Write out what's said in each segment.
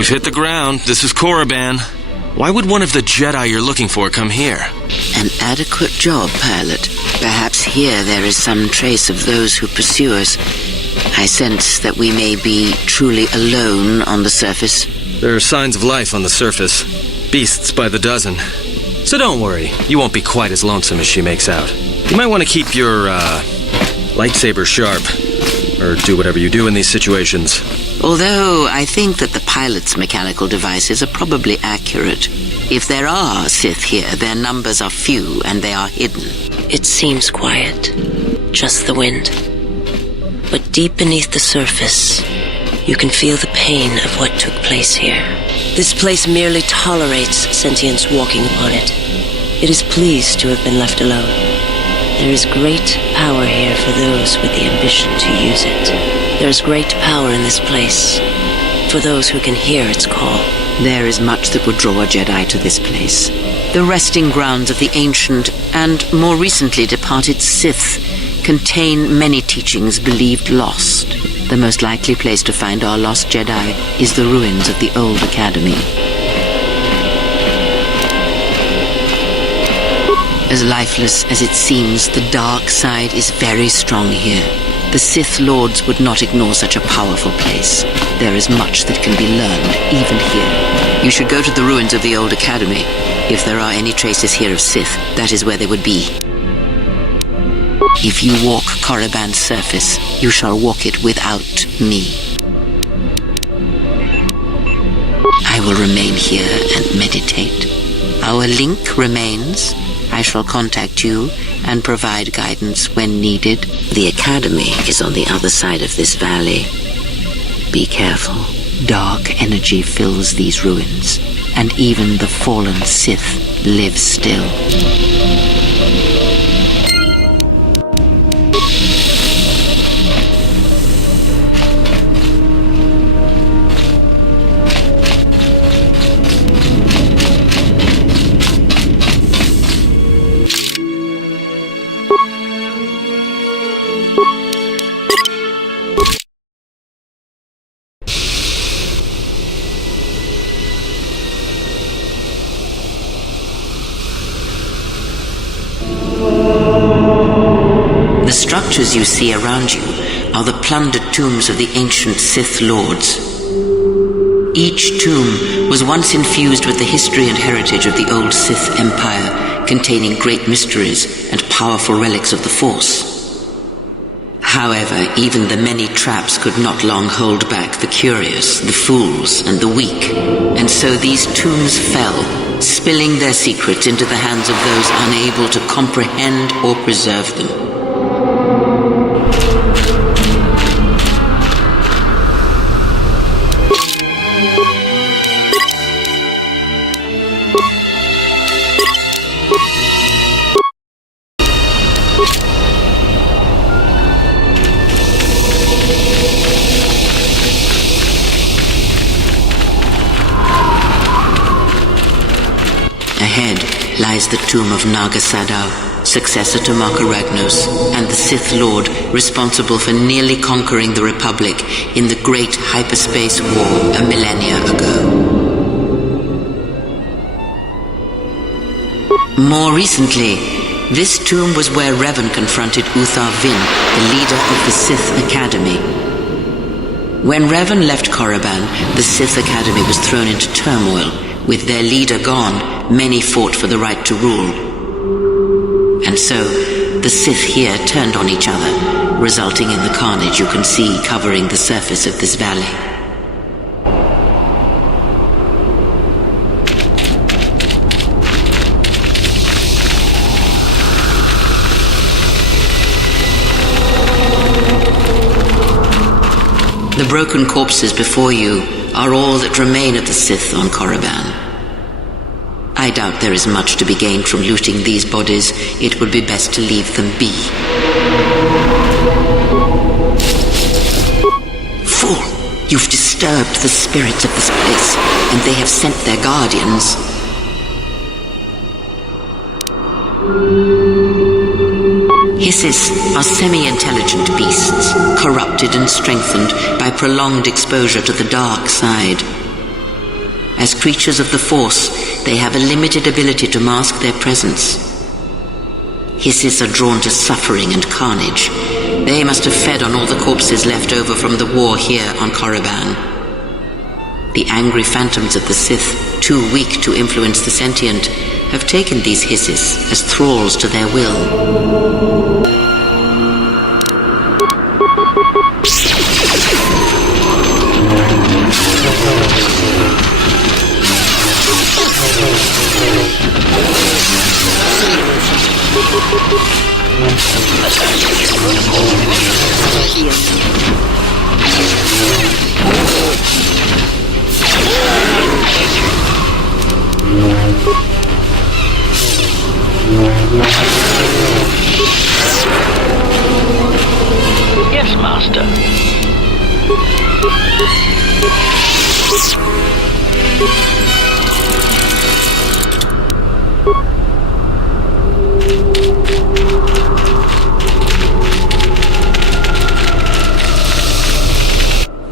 We've hit the ground. This is Korriban. Why would one of the Jedi you're looking for come here? An adequate job, pilot. Perhaps here there is some trace of those who pursue us. I sense that we may be truly alone on the surface. There are signs of life on the surface. Beasts by the dozen. So don't worry. You won't be quite as lonesome as she makes out. You might want to keep your, lightsaber sharp. Or do whatever you do in these situations. Although I think that the pilot's mechanical devices are probably accurate. If there are Sith here, their numbers are few and they are hidden. It seems quiet. Just the wind. But deep beneath the surface, you can feel the pain of what took place here. This place merely tolerates sentience walking upon it. It is pleased to have been left alone. There is great power here for those with the ambition to use it. There is great power in this place for those who can hear its call. There is much that would draw a Jedi to this place. The resting grounds of the ancient and more recently departed Sith contain many teachings believed lost. The most likely place to find our lost Jedi is the ruins of the old academy. As lifeless as it seems, the dark side is very strong here. The Sith Lords would not ignore such a powerful place. There is much that can be learned, even here. You should go to the ruins of the old academy. If there are any traces here of Sith, that is where they would be. If you walk Korriban's surface, you shall walk it without me. I will remain here and meditate. Our link remains. I shall contact you and provide guidance when needed. The academy is on the other side of this valley. Be careful. Dark energy fills these ruins. and even the fallen Sith live still. The structures you see around you are the plundered tombs of the ancient Sith Lords. Each tomb was once infused with the history and heritage of the old Sith Empire, containing great mysteries and powerful relics of the Force. However, even the many traps could not long hold back the curious, the fools, and the weak, and so these tombs fell, spilling their secrets into the hands of those unable to comprehend or preserve them. Ahead lies the tomb of Naga Sadow, successor to Marka Ragnos, and the Sith Lord responsible for nearly conquering the Republic in the Great Hyperspace War a millennia ago. More recently, this tomb was where Revan confronted Uthar Vin, the leader of the Sith Academy. When Revan left Korriban, the Sith Academy was thrown into turmoil. With their leader gone, many fought for the right to rule. And so, the Sith here turned on each other, resulting in the carnage you can see covering the surface of this valley. The broken corpses before you are all that remain of the Sith on Korriban. I doubt there is much to be gained from looting these bodies. It would be best to leave them be. Fool! You've disturbed the spirits of this place, and they have sent their guardians. Hissis are semi-intelligent beasts, corrupted and strengthened by prolonged exposure to the dark side. As creatures of the Force, they have a limited ability to mask their presence. Hissis are drawn to suffering and carnage. They must have fed on all the corpses left over from the war here on Korriban. The angry phantoms of the Sith, too weak to influence the sentient, have taken these Hissis as thralls to their will. Yes, Master.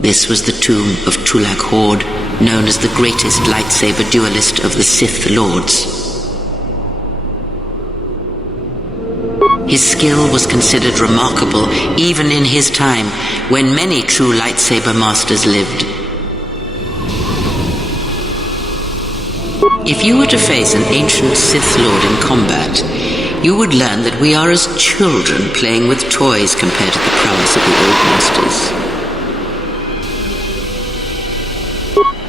This was the tomb of Tulak Hord, known as the greatest lightsaber duelist of the Sith Lords. His skill was considered remarkable even in his time, when many true lightsaber masters lived. If you were to face an ancient Sith Lord in combat, you would learn that we are as children playing with toys compared to the prowess of the old masters.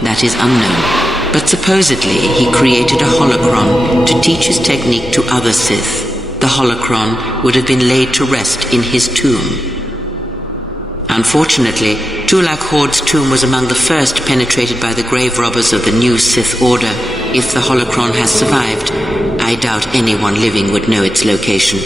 That is unknown, but supposedly he created a holocron to teach his technique to other Sith. The holocron would have been laid to rest in his tomb. Unfortunately, Tulak Horde's tomb was among the first penetrated by the grave robbers of the new Sith Order. If the holocron has survived, I doubt anyone living would know its location.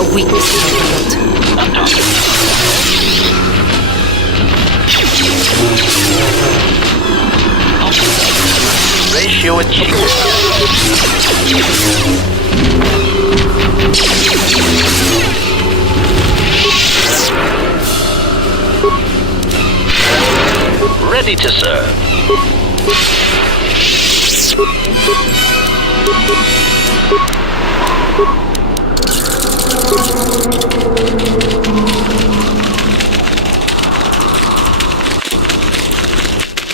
A weakness revealed. Ratio achieved. Ready to serve.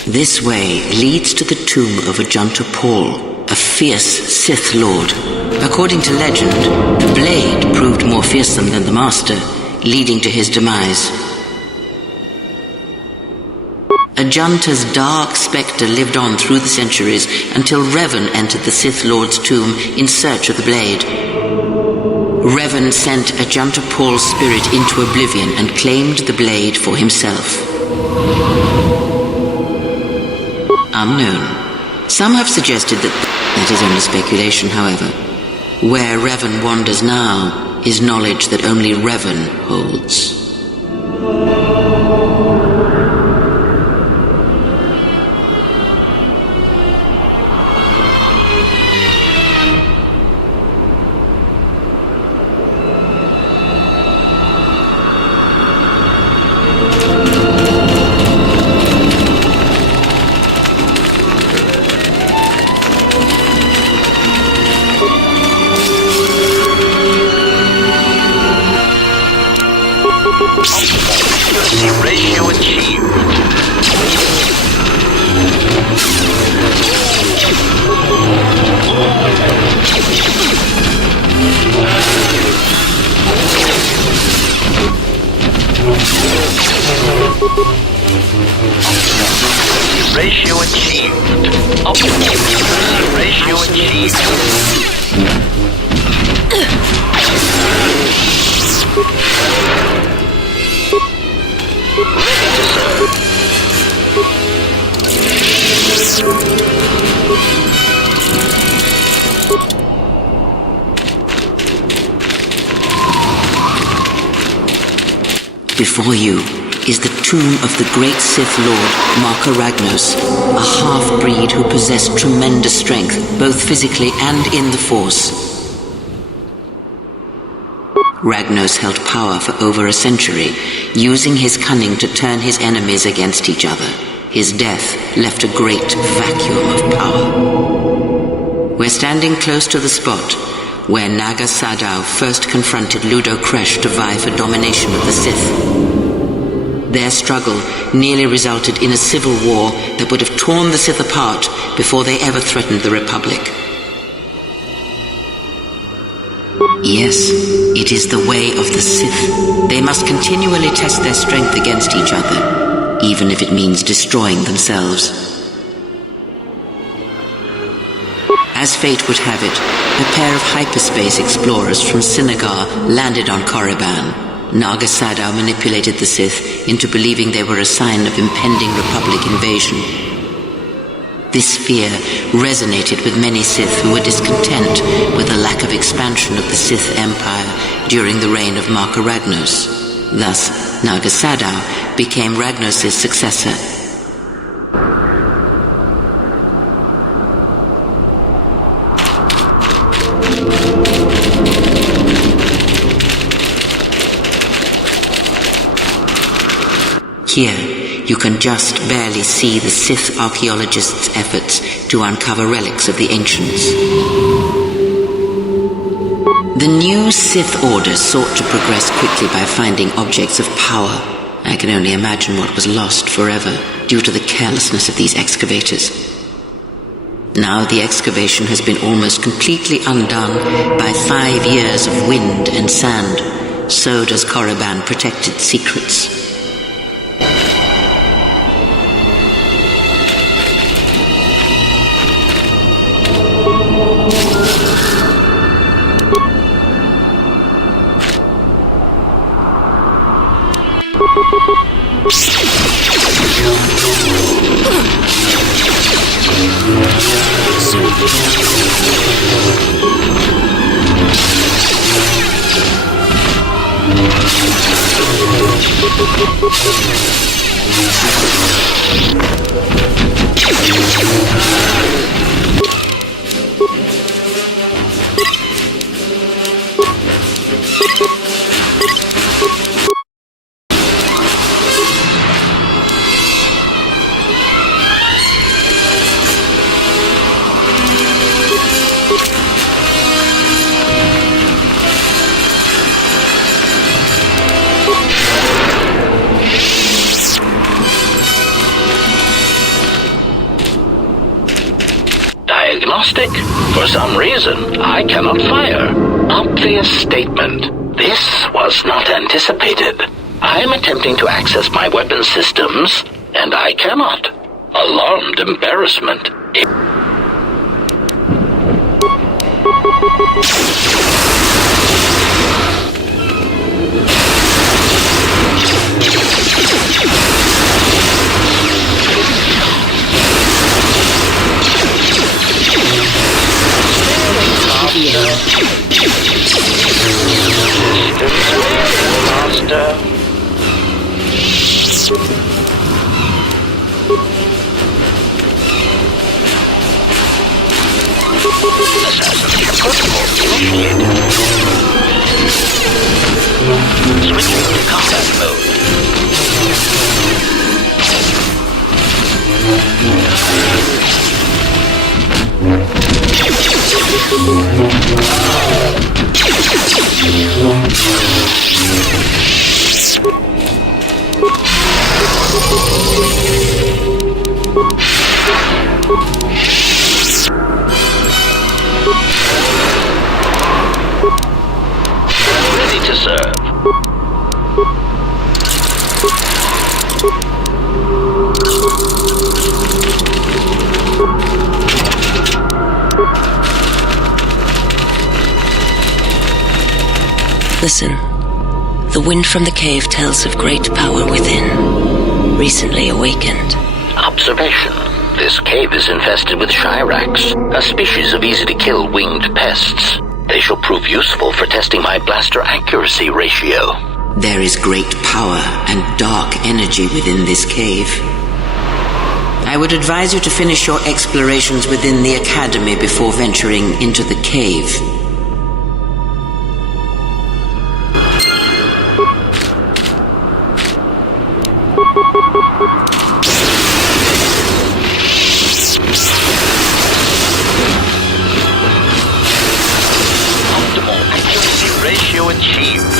This way leads to the tomb of Ajanta Paul, a fierce Sith Lord. According to legend, the blade proved more fearsome than the Master, leading to his demise. Ajanta's dark spectre lived on through the centuries until Revan entered the Sith Lord's tomb in search of the blade. Revan sent Ajanta Paul's spirit into oblivion and claimed the blade for himself. Unknown. Some have suggested that is only speculation, however. Where Revan wanders now is knowledge that only Revan holds. Ratio achieved. Ratio achieved. Ratio achieved. Before you is the tomb of the great Sith Lord, Marka Ragnos, a half-breed who possessed tremendous strength, both physically and in the Force. Ragnos held power for over a century, using his cunning to turn his enemies against each other. His death left a great vacuum of power. We're standing close to the spot where Naga Sadow first confronted Ludo Kresh to vie for domination of the Sith. Their struggle nearly resulted in a civil war that would have torn the Sith apart before they ever threatened the Republic. Yes, it is the way of the Sith. They must continually test their strength against each other, even if it means destroying themselves. As fate would have it, a pair of hyperspace explorers from Sinagar landed on Korriban. Naga Sadow manipulated the Sith into believing they were a sign of impending Republic invasion. This fear resonated with many Sith who were discontent with the lack of expansion of the Sith Empire during the reign of Marka Ragnos. Thus, Naga Sadow became Ragnos' successor. Here, you can just barely see the Sith archaeologists' efforts to uncover relics of the ancients. The new Sith Order sought to progress quickly by finding objects of power. I can only imagine what was lost forever due to the carelessness of these excavators. Now the excavation has been almost completely undone by 5 years of wind and sand. So does Korriban protect its secrets. Diagnostic? For some reason, I cannot fire. Obvious statement. This was not anticipated. I am attempting to access my weapon systems, and I cannot. Alarmed embarrassment. Master. Assassination protocol initiated. Switching to combat mode. Ready to serve. Listen. The wind from the cave tells of great power within, recently awakened. Observation. This cave is infested with Shirax, a species of easy-to-kill winged pests. They shall prove useful for testing my blaster accuracy ratio. There is great power and dark energy within this cave. I would advise you to finish your explorations within the academy before venturing into the cave. Optimal accuracy ratio achieved.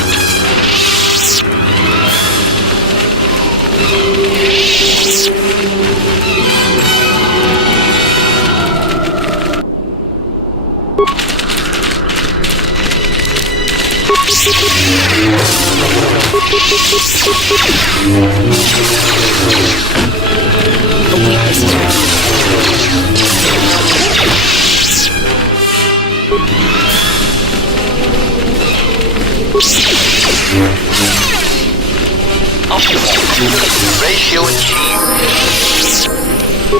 Optimal accuracy ratio achieved.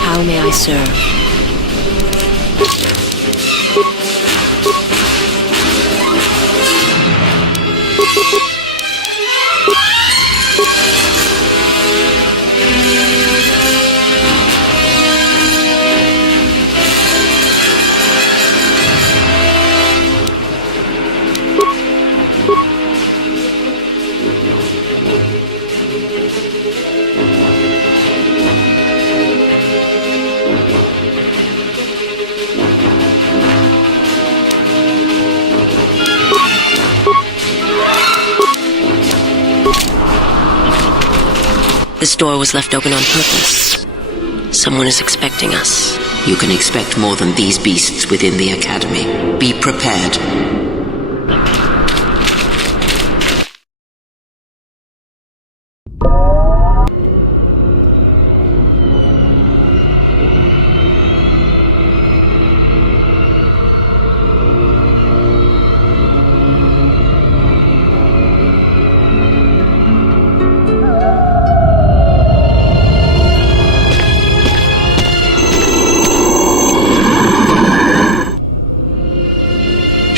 How may I serve? This door was left open on purpose. Someone is expecting us. You can expect more than these beasts within the Academy. Be prepared.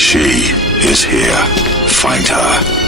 She is here. Find her.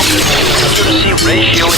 Accuracy ratio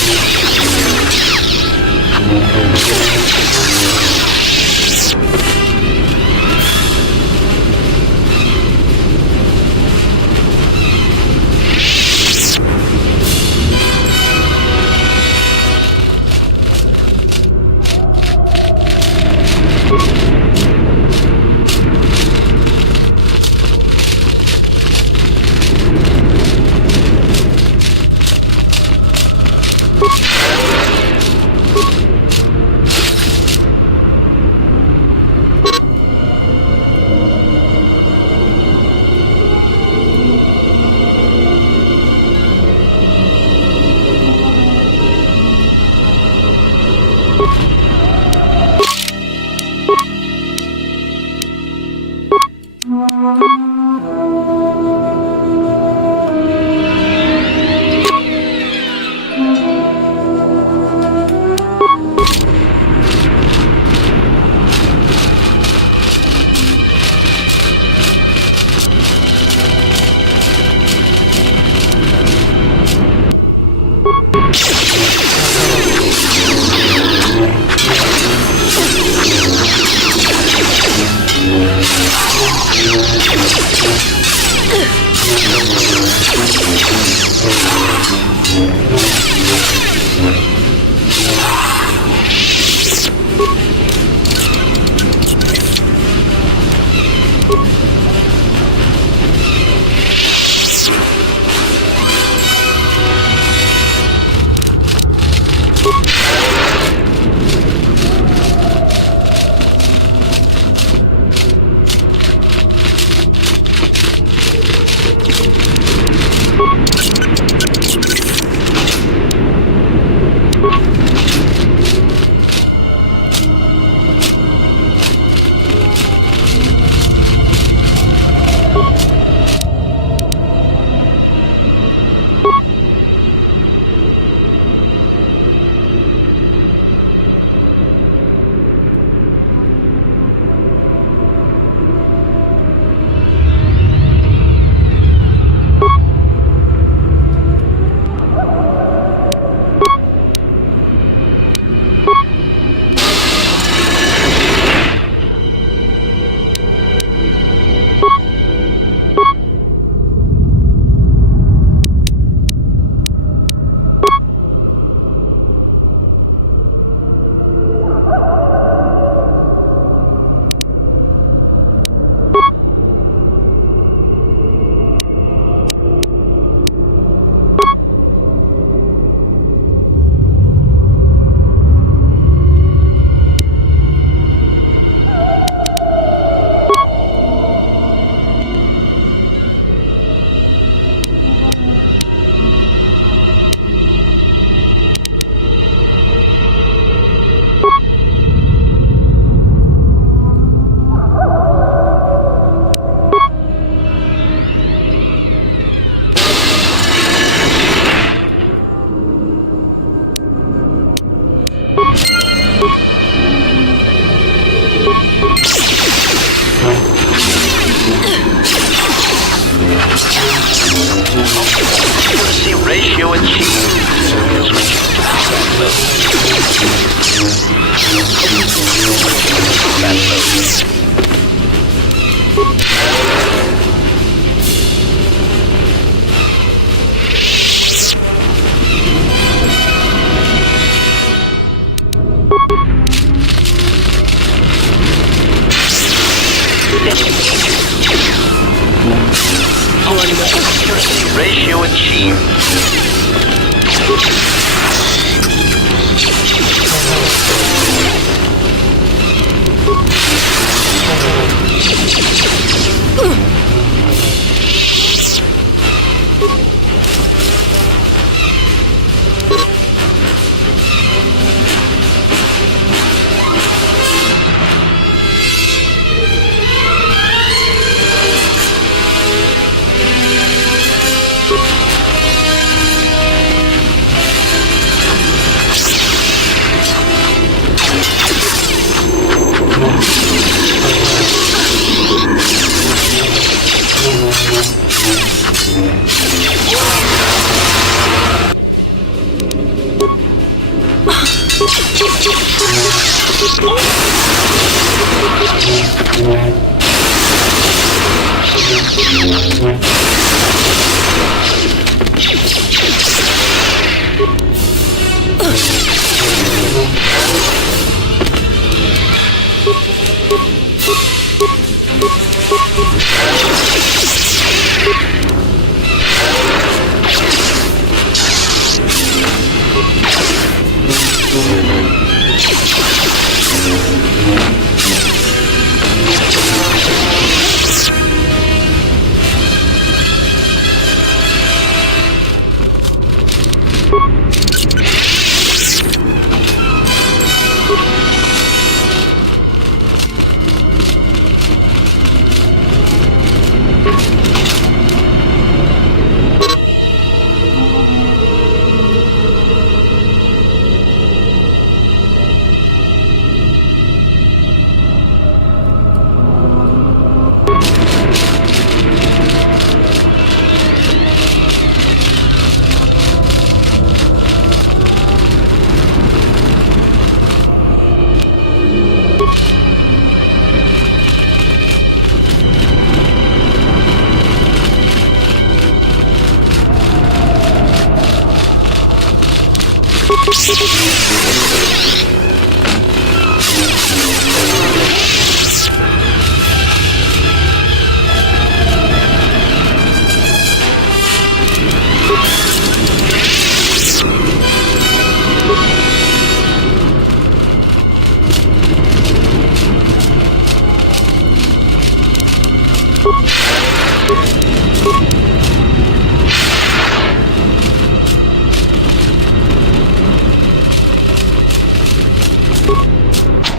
machine.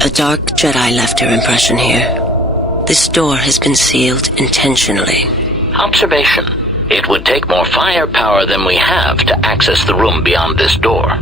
A dark Jedi left her impression here. This door has been sealed intentionally. Observation. It would take more firepower than we have to access the room beyond this door.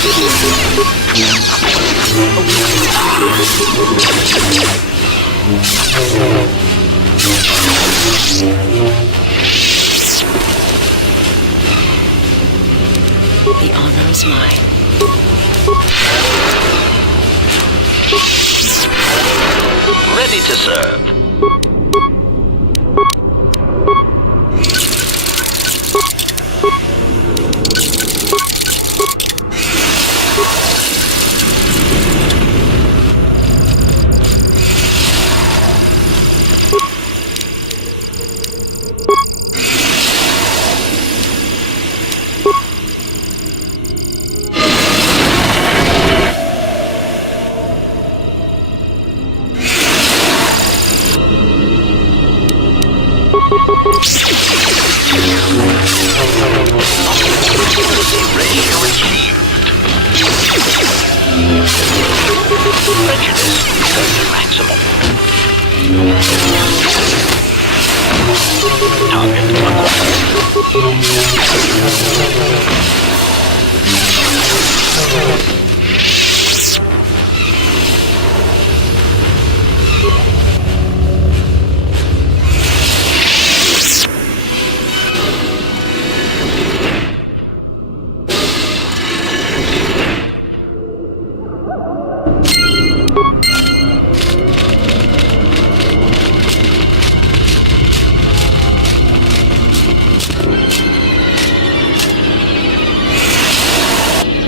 The honor is mine. Ready to serve.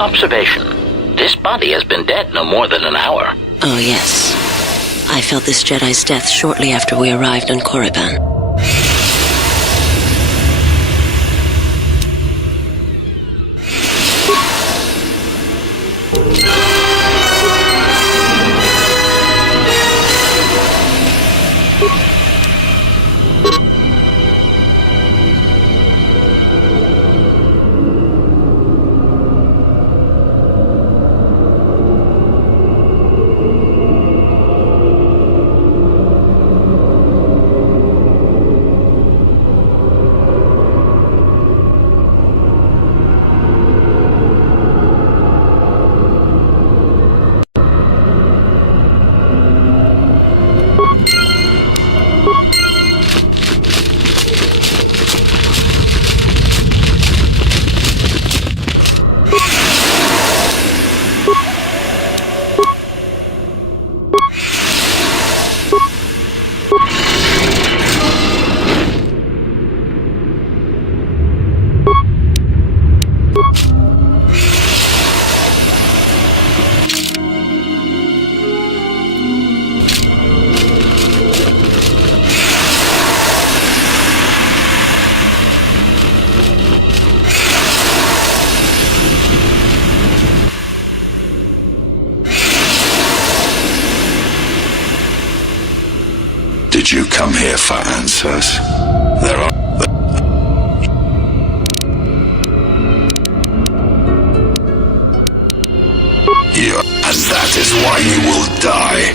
Observation. This body has been dead no more than an hour. Oh, yes. I felt this Jedi's death shortly after we arrived on Korriban. Did you come here for answers? There are... You, and that is why you will die.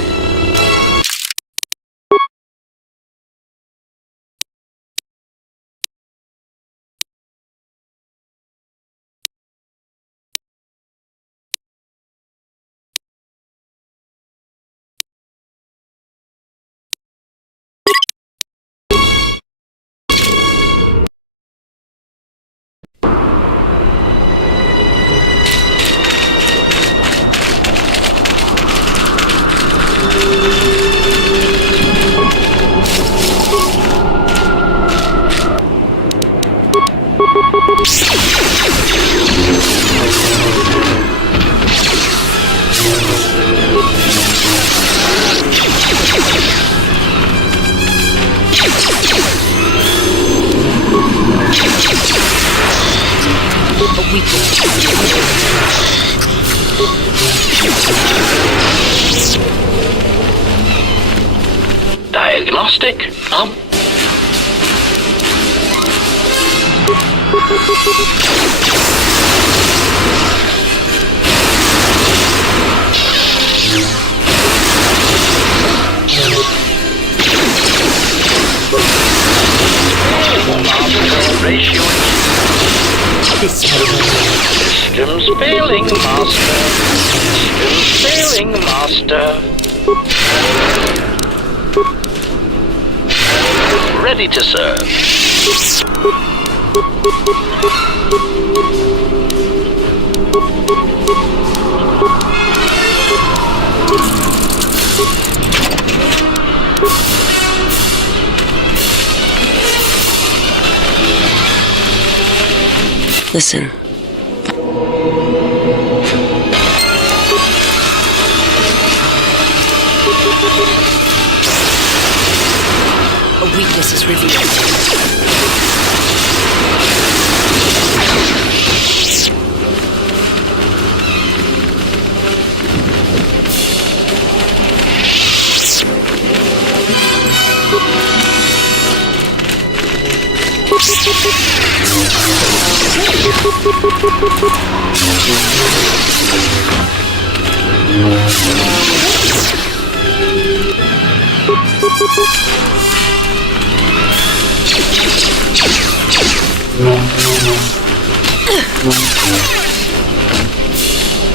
Diagnostic? Ratio. Systems failing. Master Sailing, Master. Ready to serve. Listen. A weakness is revealed.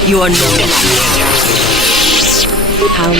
You are no How?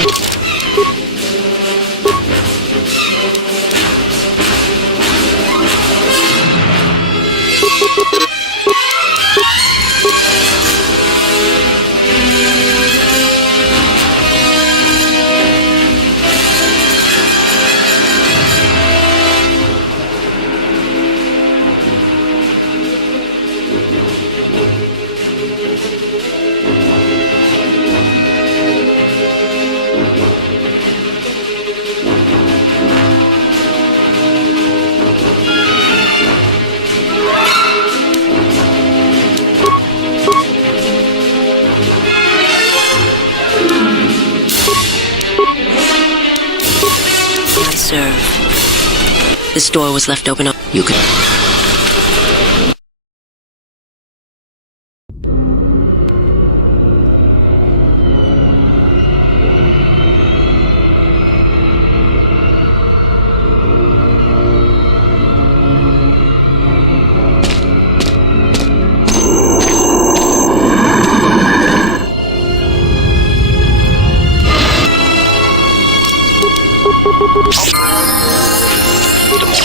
This door was left open. You can...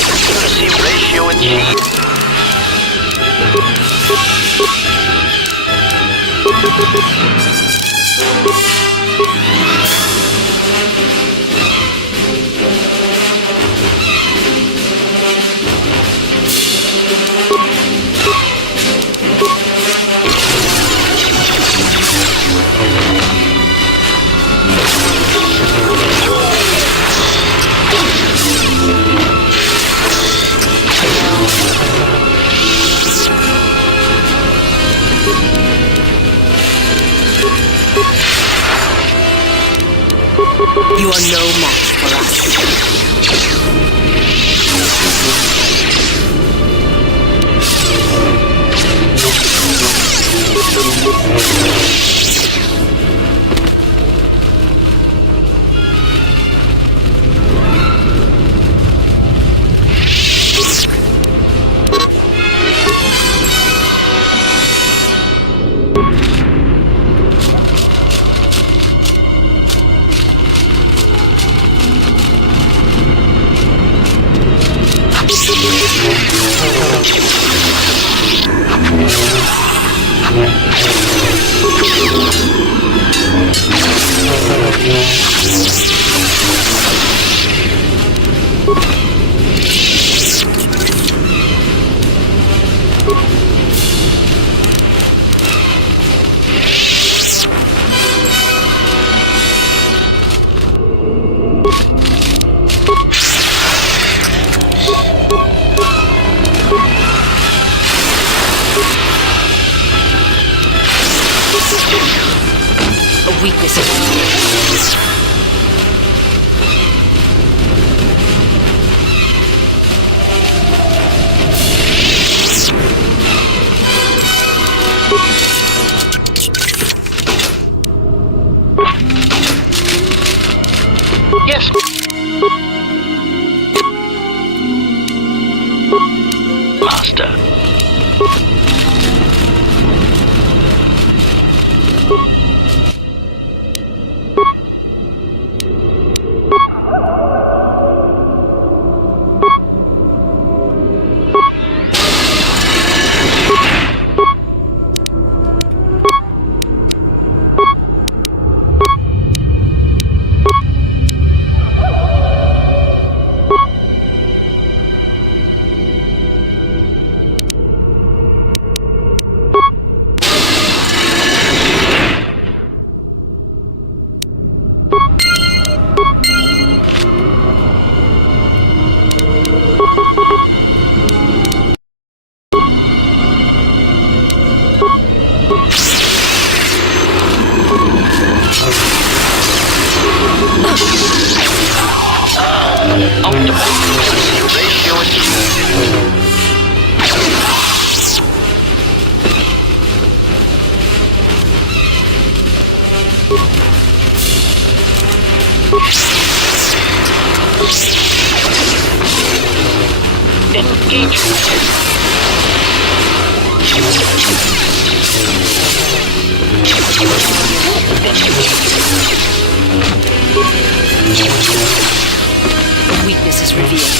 Accuracy ratio achieved. You are no match for us. A weakness is Yes. Master. Optimal ratio achieved. A weakness is revealed.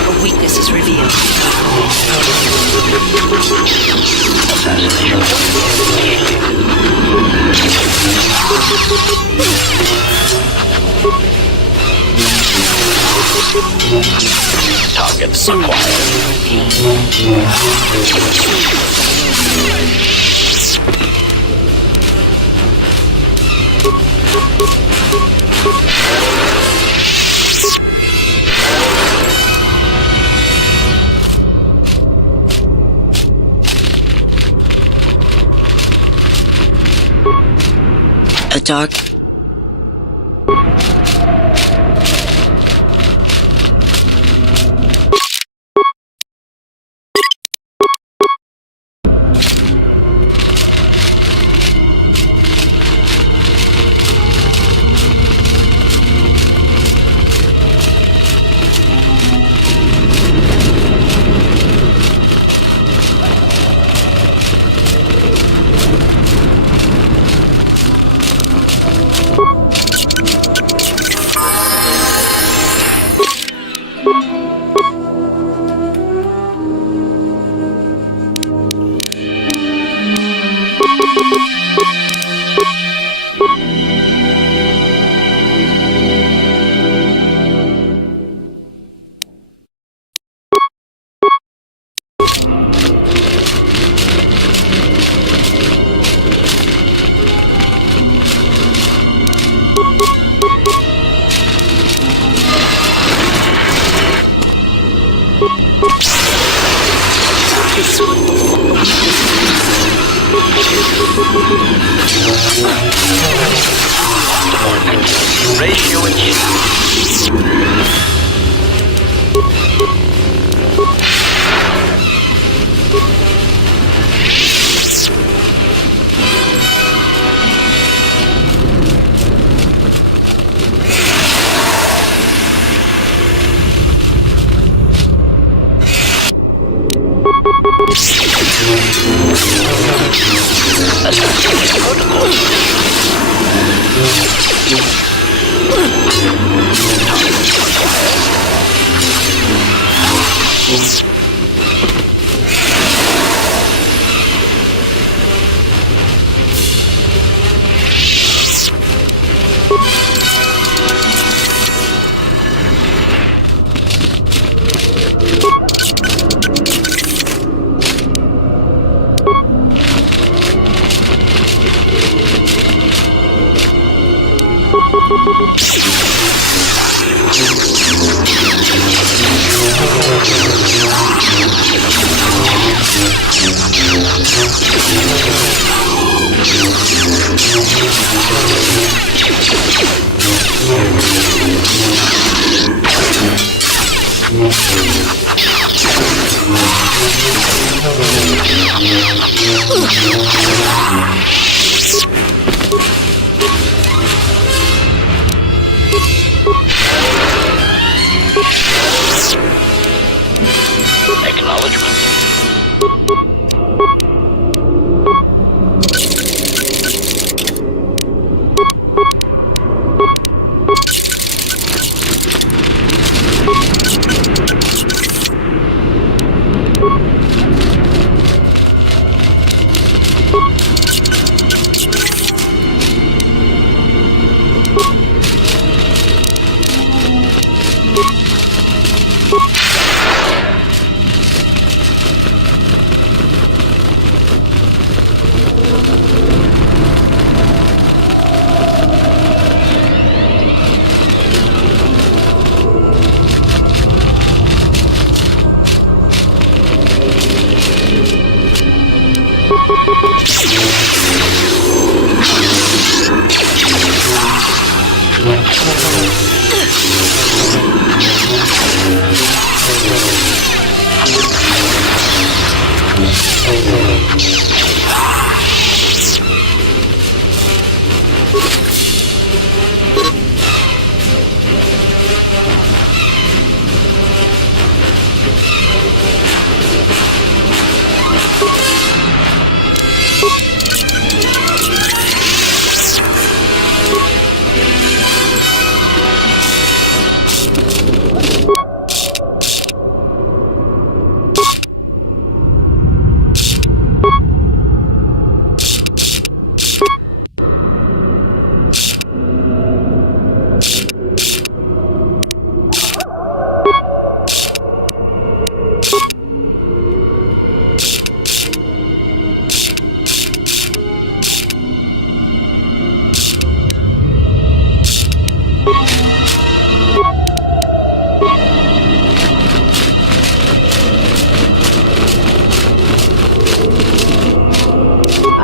A weakness is revealed. Targets acquired. A dark... Ratio achieved.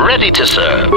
Ready to serve.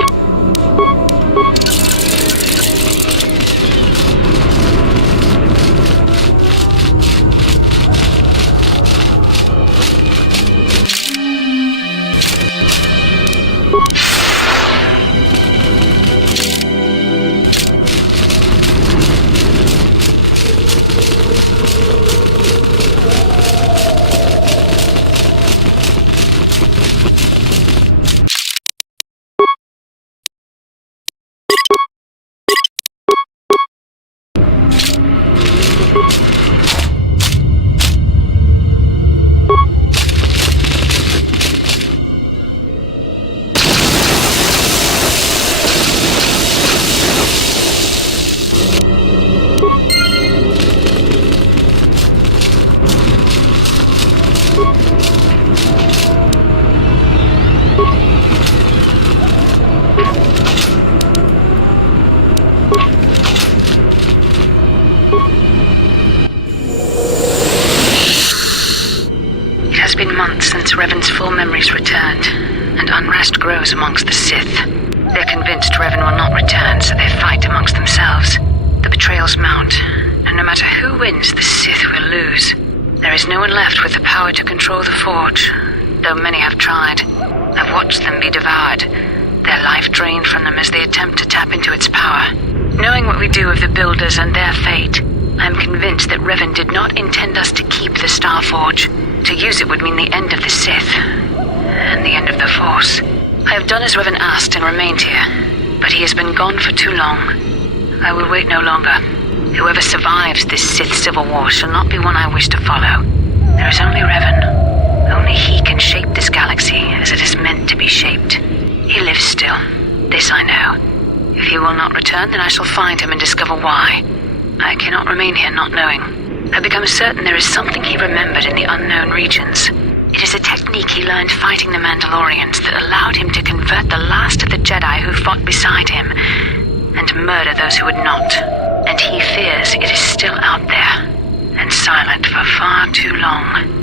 It has been months since Revan's full memories returned, and unrest grows amongst the Sith. They're convinced Revan will not return, so they fight amongst themselves. The betrayals mount, and no matter who wins, the Sith will lose. There is no one left with the power to control the Forge, though many have tried. I've watched them be devoured, their life drained from them as they attempt to tap into its power. Knowing what we do of the Builders and their fate, I am convinced that Revan did not intend us to keep the Star Forge. To use it would mean the end of the Sith, and the end of the Force. I have done as Revan asked and remained here, but he has been gone for too long. I will wait no longer. Whoever survives this Sith civil war shall not be one I wish to follow. There is only Revan. Only he can shape this galaxy as it is meant to be shaped. He lives still. This I know. If he will not return, then I shall find him and discover why. I cannot remain here not knowing. I've become certain there is something he remembered in the unknown regions. It is a technique he learned fighting the Mandalorians that allowed him to convert the last of the Jedi who fought beside him and murder those who would not. And he fears it is still out there and silent for far too long.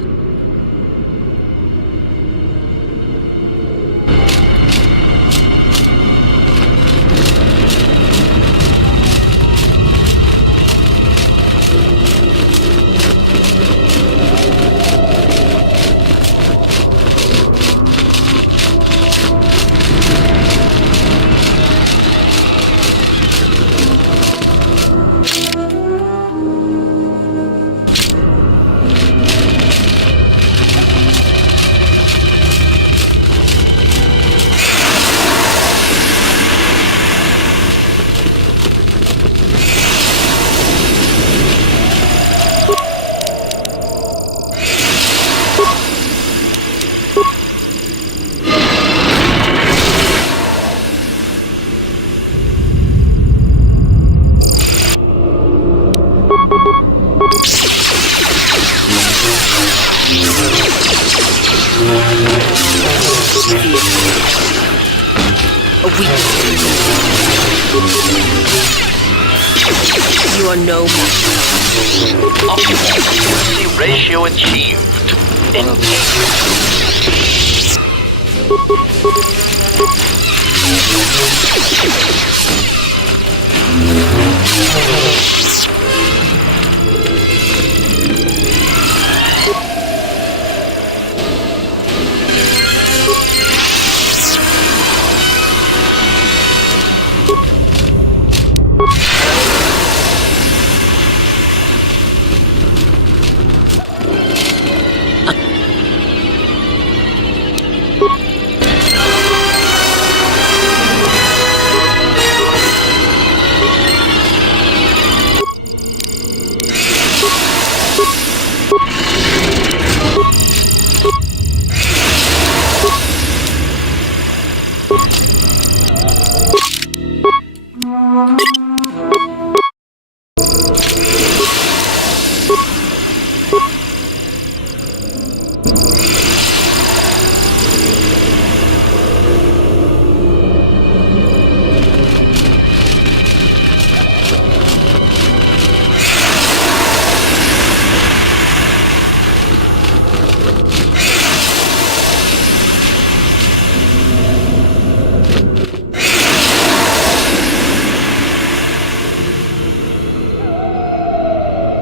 weakness. You are no match. Optimal ratio achieved.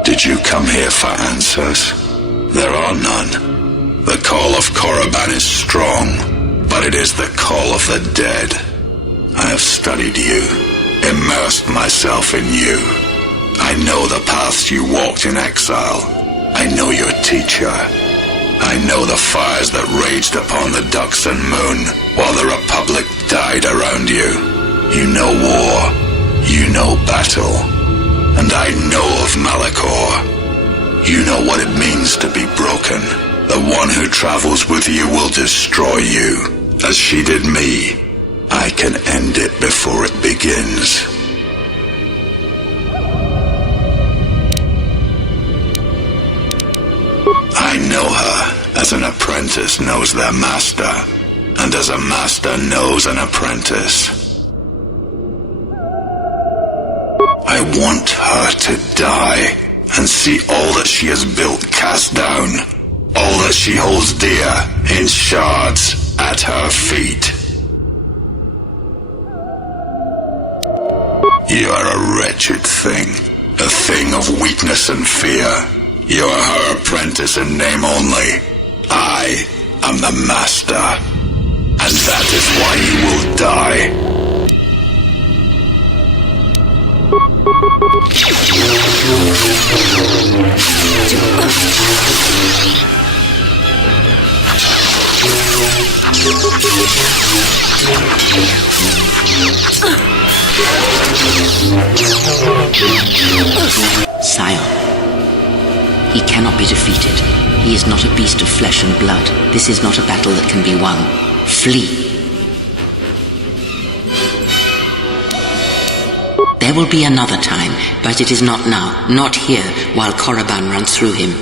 Did you come here for answers? There are none. The call of Korriban is strong, but it is the call of the dead. I have studied you, immersed myself in you. I know the paths you walked in exile. I know your teacher. I know the fires that raged upon the Ducks and Moon while the Republic died around you. You know war. You know battle. And I know of Malachor. You know what it means to be broken. The one who travels with you will destroy you, as she did me. I can end it before it begins. I know her as an apprentice knows their master, and as a master knows an apprentice. I want her to die and see all that she has built cast down, all that she holds dear in shards at her feet. You are a wretched thing, a thing of weakness and fear. You are her apprentice in name only. I am the master, and that is why you will die. Scion. He cannot be defeated. He is not a beast of flesh and blood. This is not a battle that can be won. Flee. There will be another time, but it is not now, not here, while Korriban runs through him.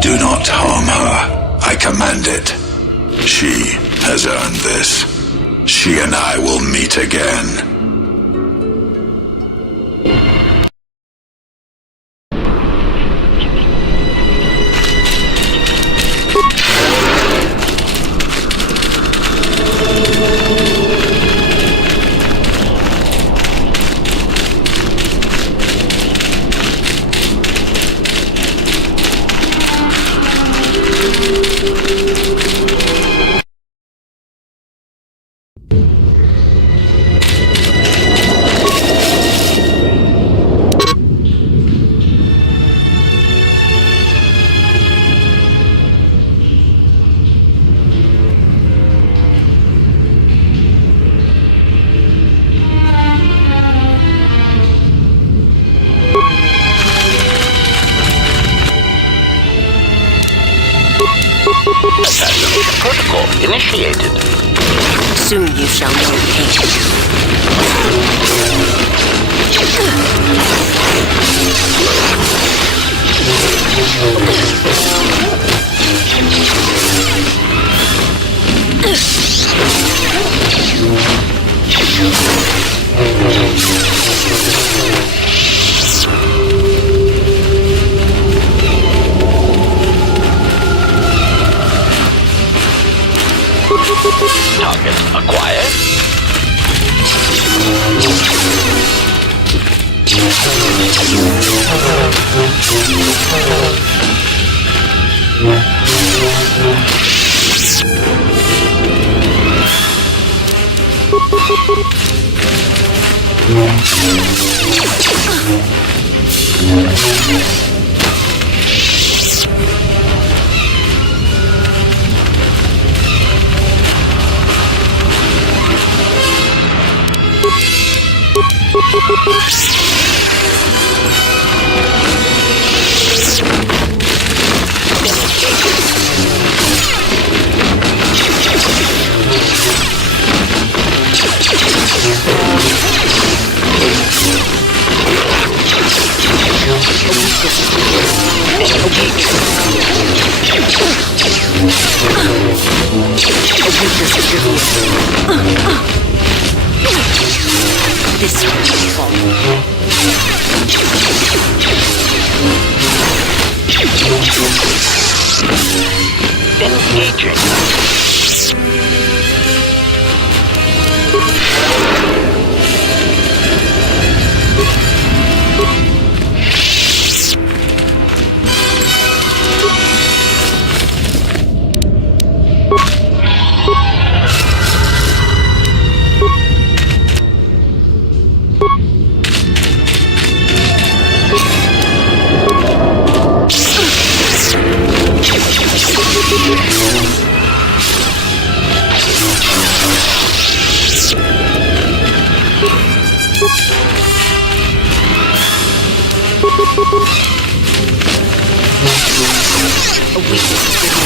Do not harm her. I command it. She has earned this. She and I will meet again. Assassination protocol initiated. Soon you shall know pain. target acquired. This will fall. Engaging. A weakness is revealed.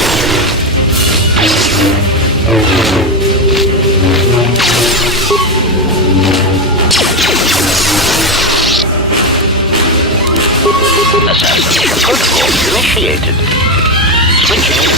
Assassination protocol initiated. Switching to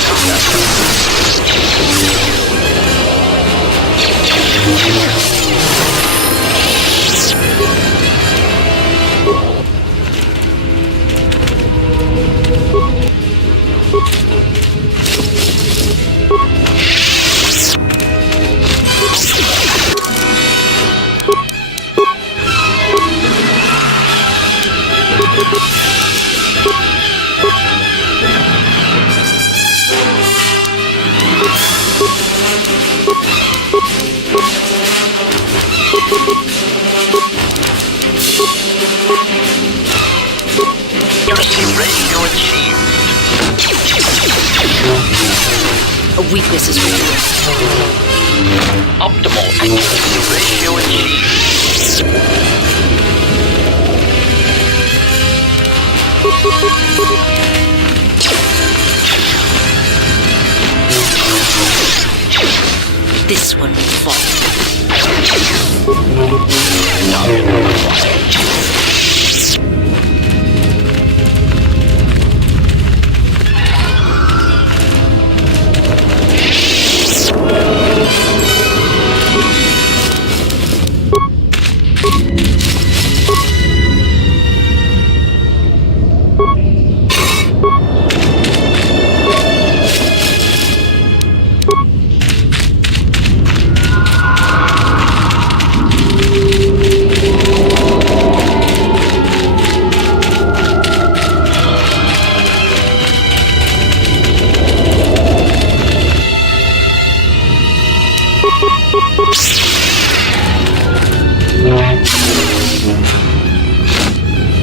ratio achieved. A weakness is revealed. Optimal accuracy ratio achieved. This one will fall. Target acquired.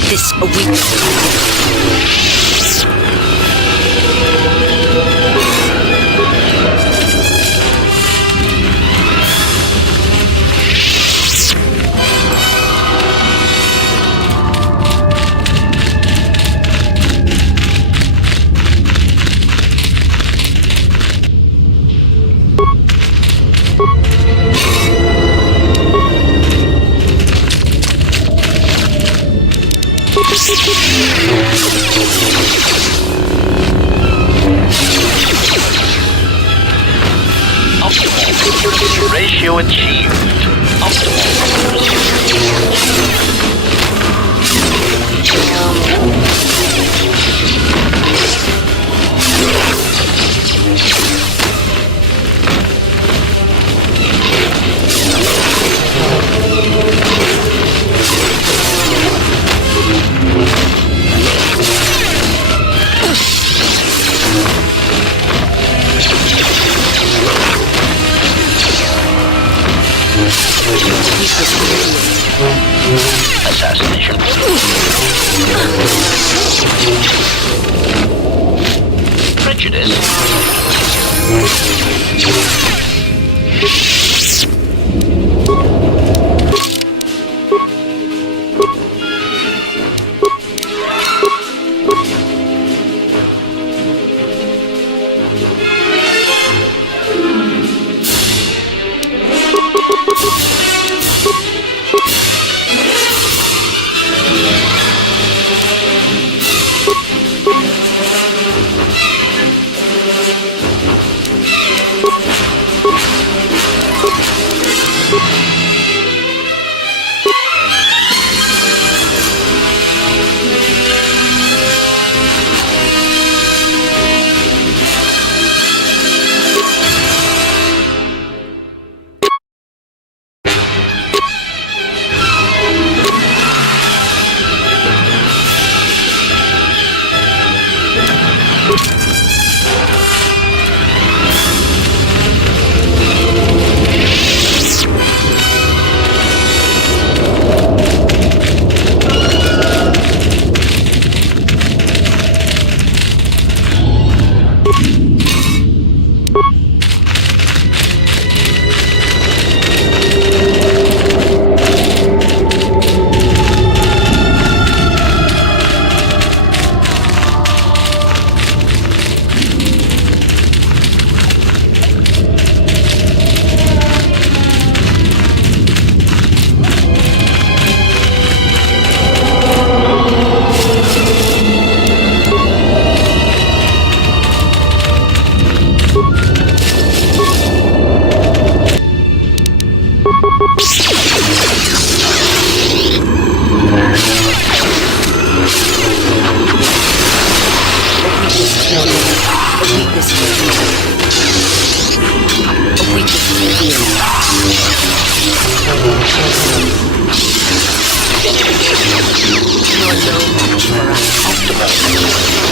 This a weakness. Optimal ratio achieved.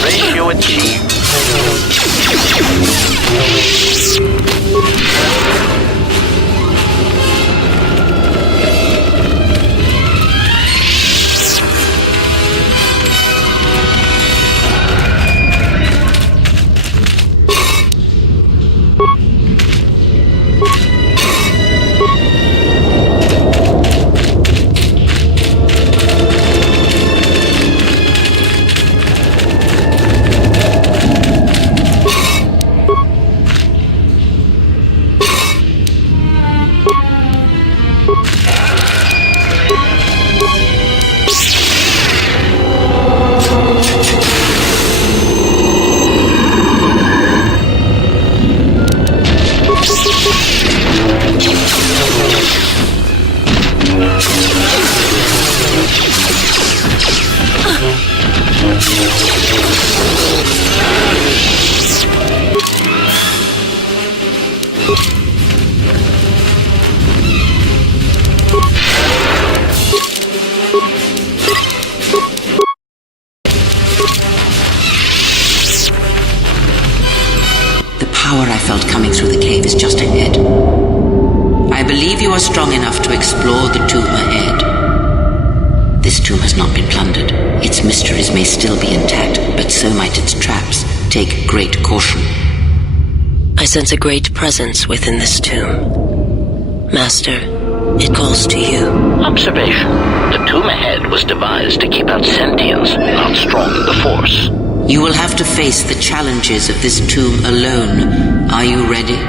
Ratio achieved. Coming through the cave is just ahead. I believe you are strong enough to explore the tomb ahead. This tomb has not been plundered. Its mysteries may still be intact, but so might its traps. Take great caution. I sense a great presence within this tomb. Master, it calls to you. Observation. The tomb ahead was devised to keep out sentience, not strong in the Force. You will have to face the challenges of this tomb alone. Are you ready?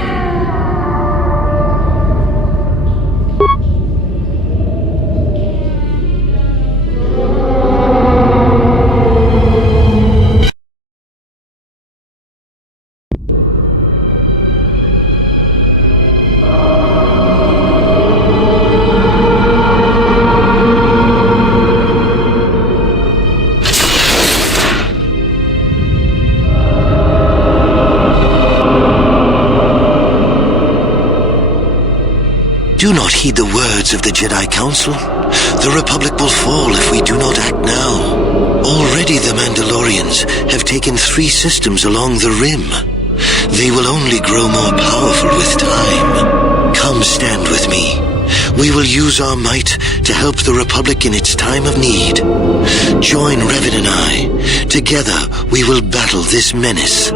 Do not heed the words of the Jedi Council. The Republic will fall if we do not act now. Already the Mandalorians have taken 3 systems along the rim. They will only grow more powerful with time. Come stand with me. We will use our might to help the Republic in its time of need. Join Revan and I. Together we will battle this menace.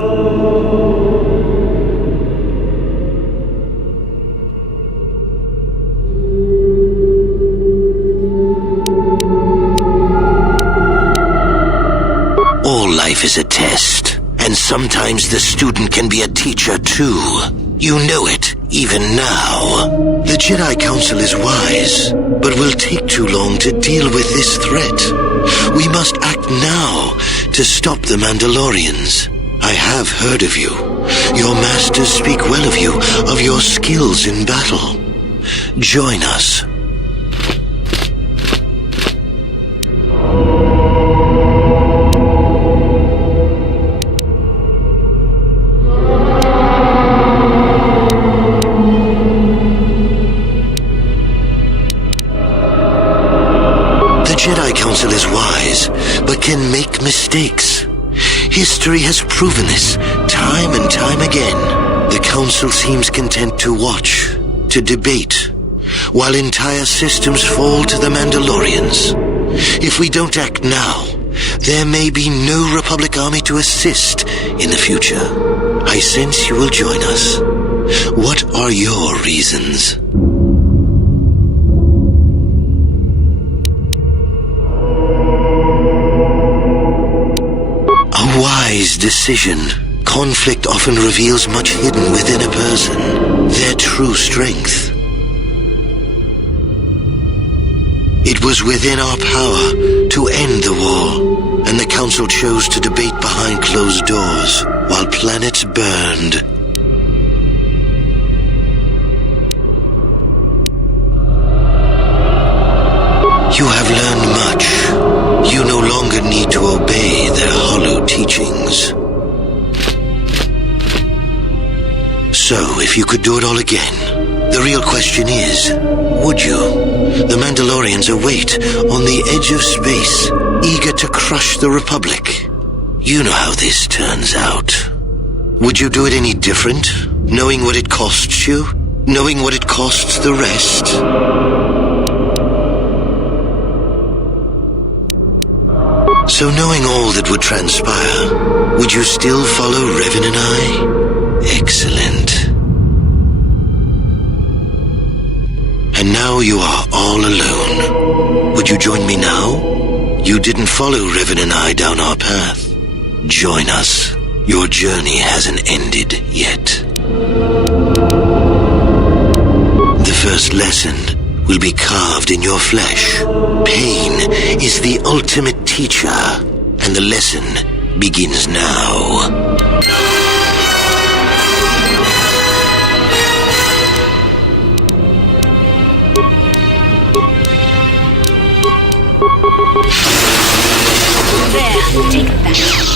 Life is a test, and sometimes the student can be a teacher too. You know it, even now. The Jedi Council is wise, but will take too long to deal with this threat. We must act now to stop the Mandalorians. I have heard of you. Your masters speak well of you, of your skills in battle. Join us. Is wise, but can make mistakes. History has proven this time and time again. The Council seems content to watch, to debate, while entire systems fall to the Mandalorians. If we don't act now, there may be no Republic army to assist in the future. I sense you will join us. What are your reasons? Wise decision. Conflict often reveals much hidden within a person, their true strength. It was within our power to end the war, and the Council chose to debate behind closed doors while planets burned. You have learned much. You no longer need to obey their hollow teachings. So, if you could do it all again, the real question is, would you? The Mandalorians await on the edge of space, eager to crush the Republic. You know how this turns out. Would you do it any different? Knowing what it costs you? Knowing what it costs the rest? So knowing all that would transpire, would you still follow Revan and I? Excellent. And now you are all alone. Would you join me now? You didn't follow Revan and I down our path. Join us. Your journey hasn't ended yet. The first lesson will be carved in your flesh. Pain is the ultimate teacher, and the lesson begins now. There, take that.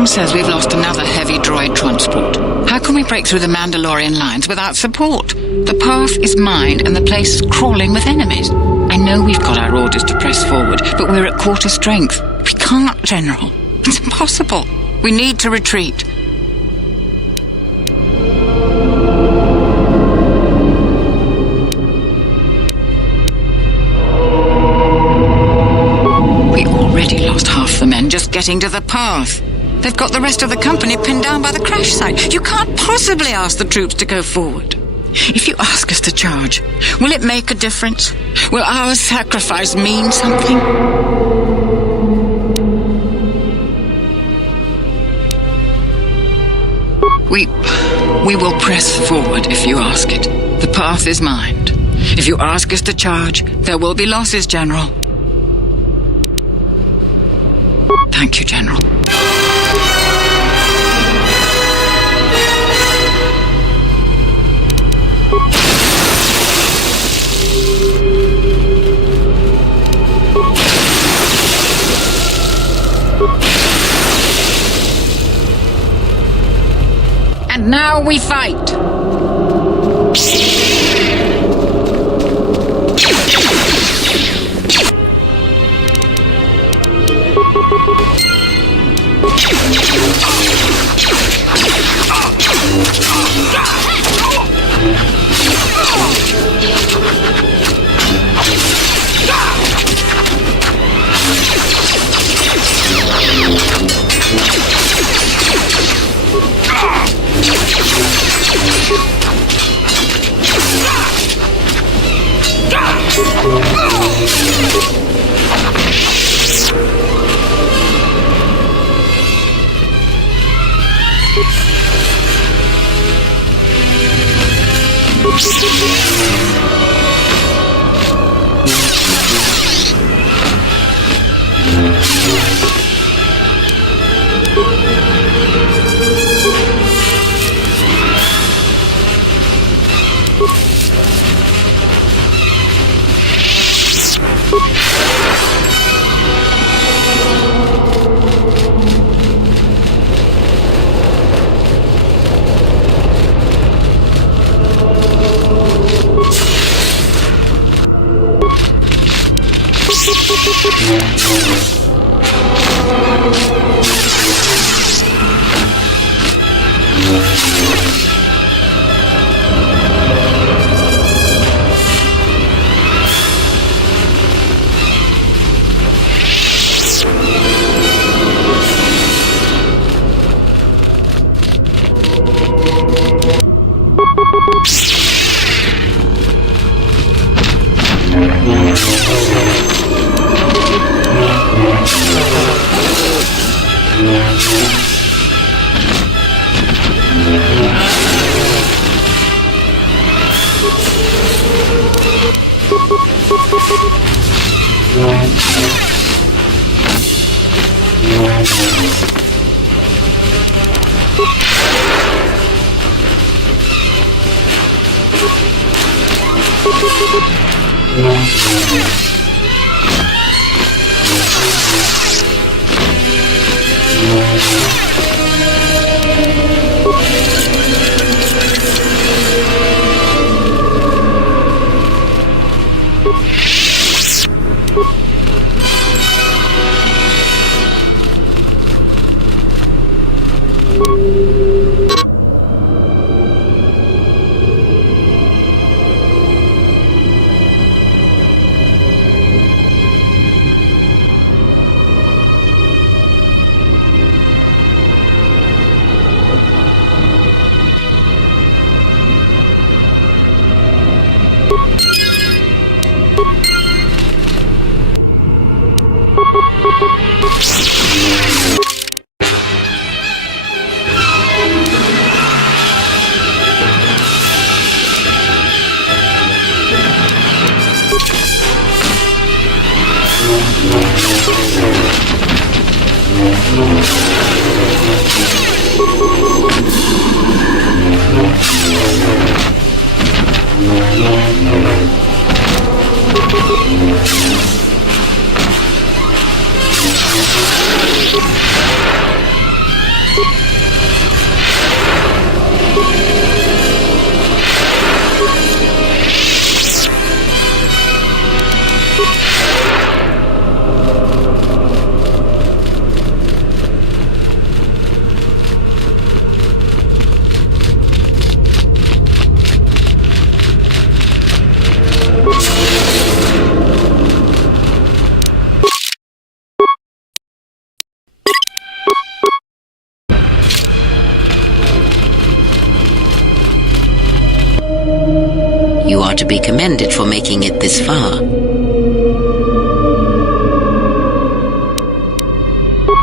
Com says we've lost another heavy droid transport. How can we break through the Mandalorian lines without support? The path is mined and the place is crawling with enemies. I know we've got our orders to press forward, but we're at quarter strength. We can't, General. It's impossible. We need to retreat. We already lost half the men just getting to the path. They've got the rest of the company pinned down by the crash site. You can't possibly ask the troops to go forward. If you ask us to charge, will it make a difference? Will our sacrifice mean something? We will press forward if you ask it. The path is mined. If you ask us to charge, there will be losses, General. Thank you, General. And now we fight. You are to be commended for making it this far.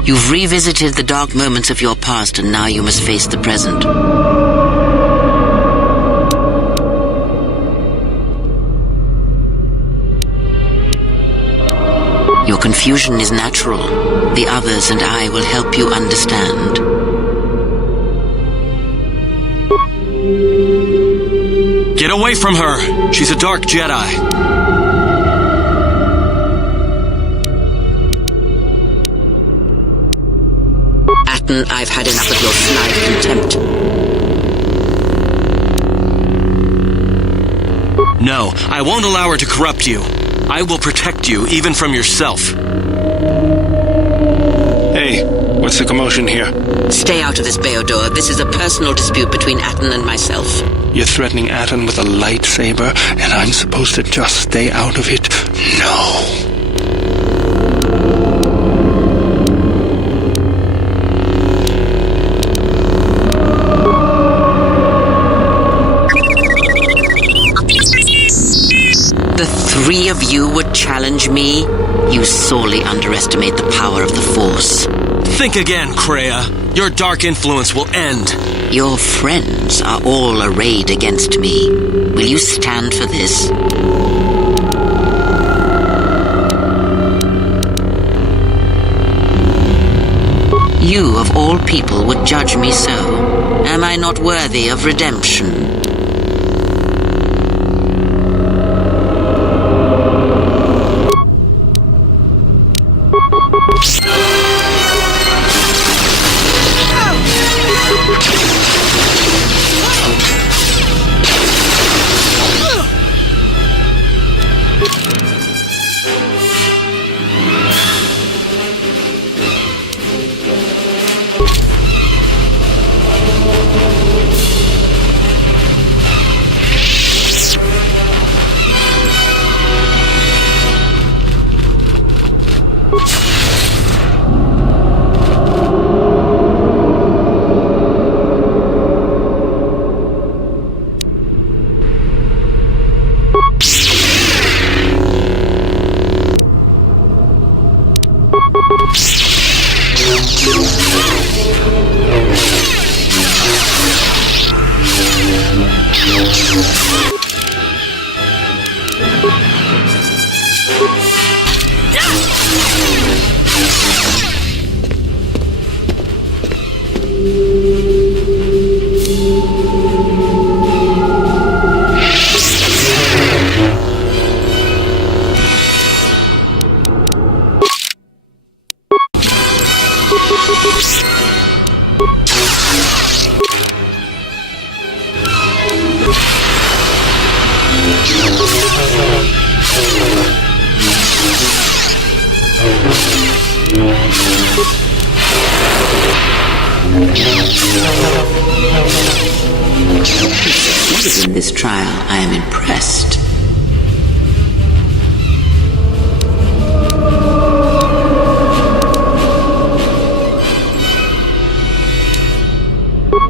You've revisited the dark moments of your past, and now you must face the present. Your confusion is natural. The others and I will help you understand. Get away from her! She's a dark Jedi. I've had enough of your snide contempt. No, I won't allow her to corrupt you. I will protect you, even from yourself. Hey, what's the commotion here? Stay out of this, Beodor. This is a personal dispute between Atten and myself. You're threatening Atten with a lightsaber, and I'm supposed to just stay out of it? No. Three of you would challenge me? You sorely underestimate the power of the Force. Think again, Kreia. Your dark influence will end. Your friends are all arrayed against me. Will you stand for this? You, of all people, would judge me so. Am I not worthy of redemption? In this trial, I am impressed.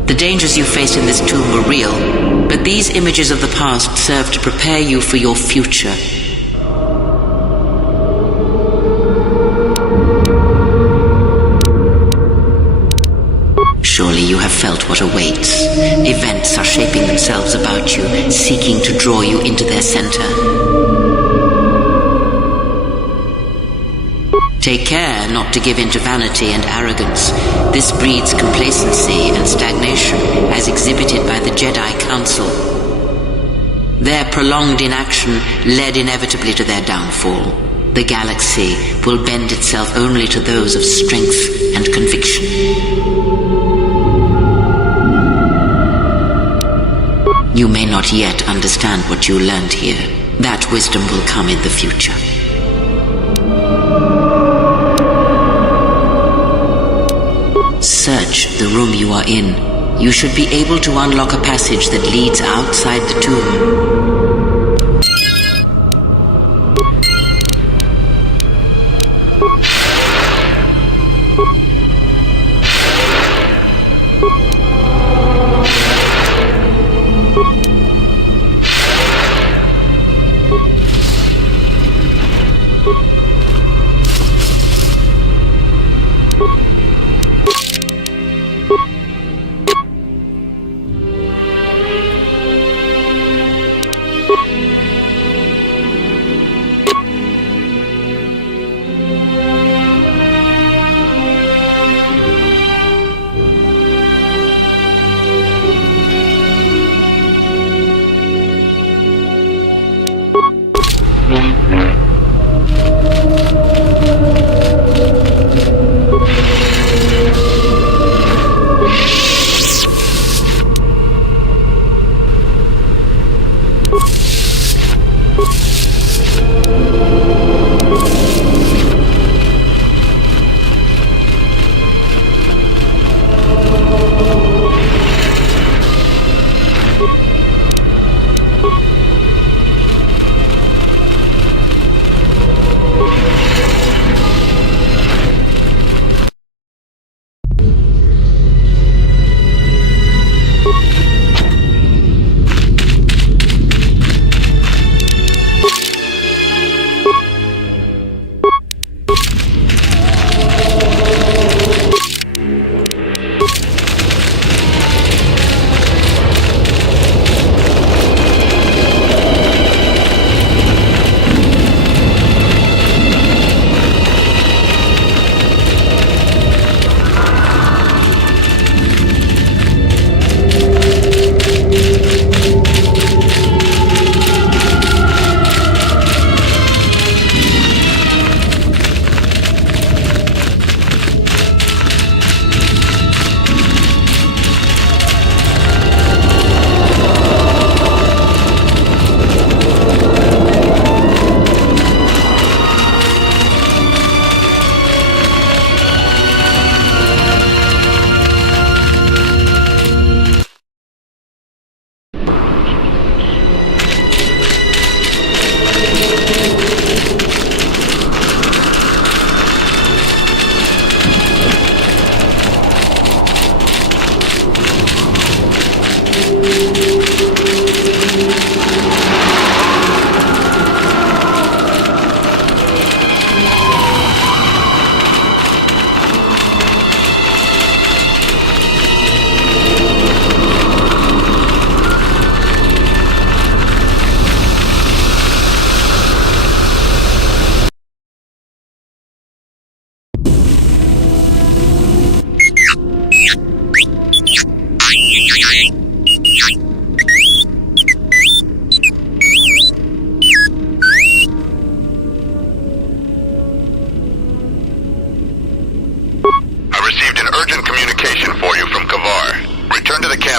The dangers you faced in this tomb were real, but these images of the past serve to prepare you for your future. Surely you have felt what awaits. Events are shaping themselves about you, seeking to draw you into their center. Take care not to give in to vanity and arrogance. This breeds complacency and stagnation, as exhibited by the Jedi Council. Their prolonged inaction led inevitably to their downfall. The galaxy will bend itself only to those of strength and conviction. You may not yet understand what you learned here. That wisdom will come in the future. Search the room you are in. You should be able to unlock a passage that leads outside the tomb.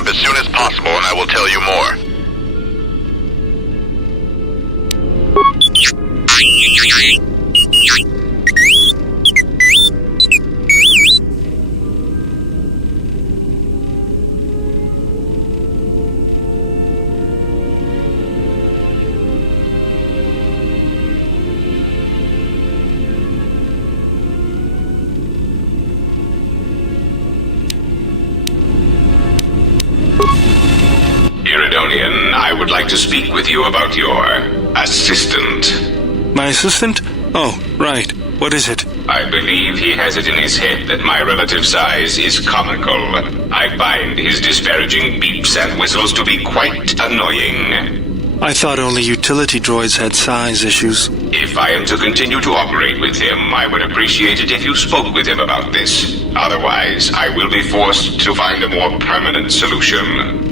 as soon as possible and I will tell you more. I would like to speak with you about your assistant. My assistant? Oh, right. What is it? I believe he has it in his head that my relative size is comical. I find his disparaging beeps and whistles to be quite annoying. I thought only utility droids had size issues. If I am to continue to operate with him, I would appreciate it if you spoke with him about this. Otherwise, I will be forced to find a more permanent solution.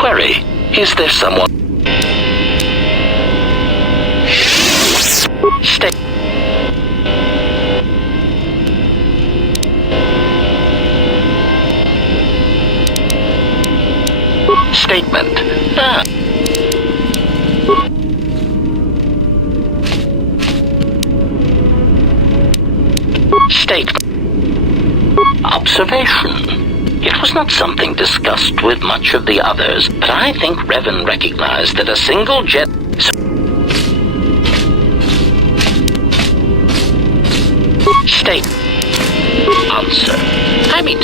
Query, is there someone... Statement. Statement. Observation. It was not something discussed with much of the others, but I think Revan recognized that a single jet... State. Answer. I mean...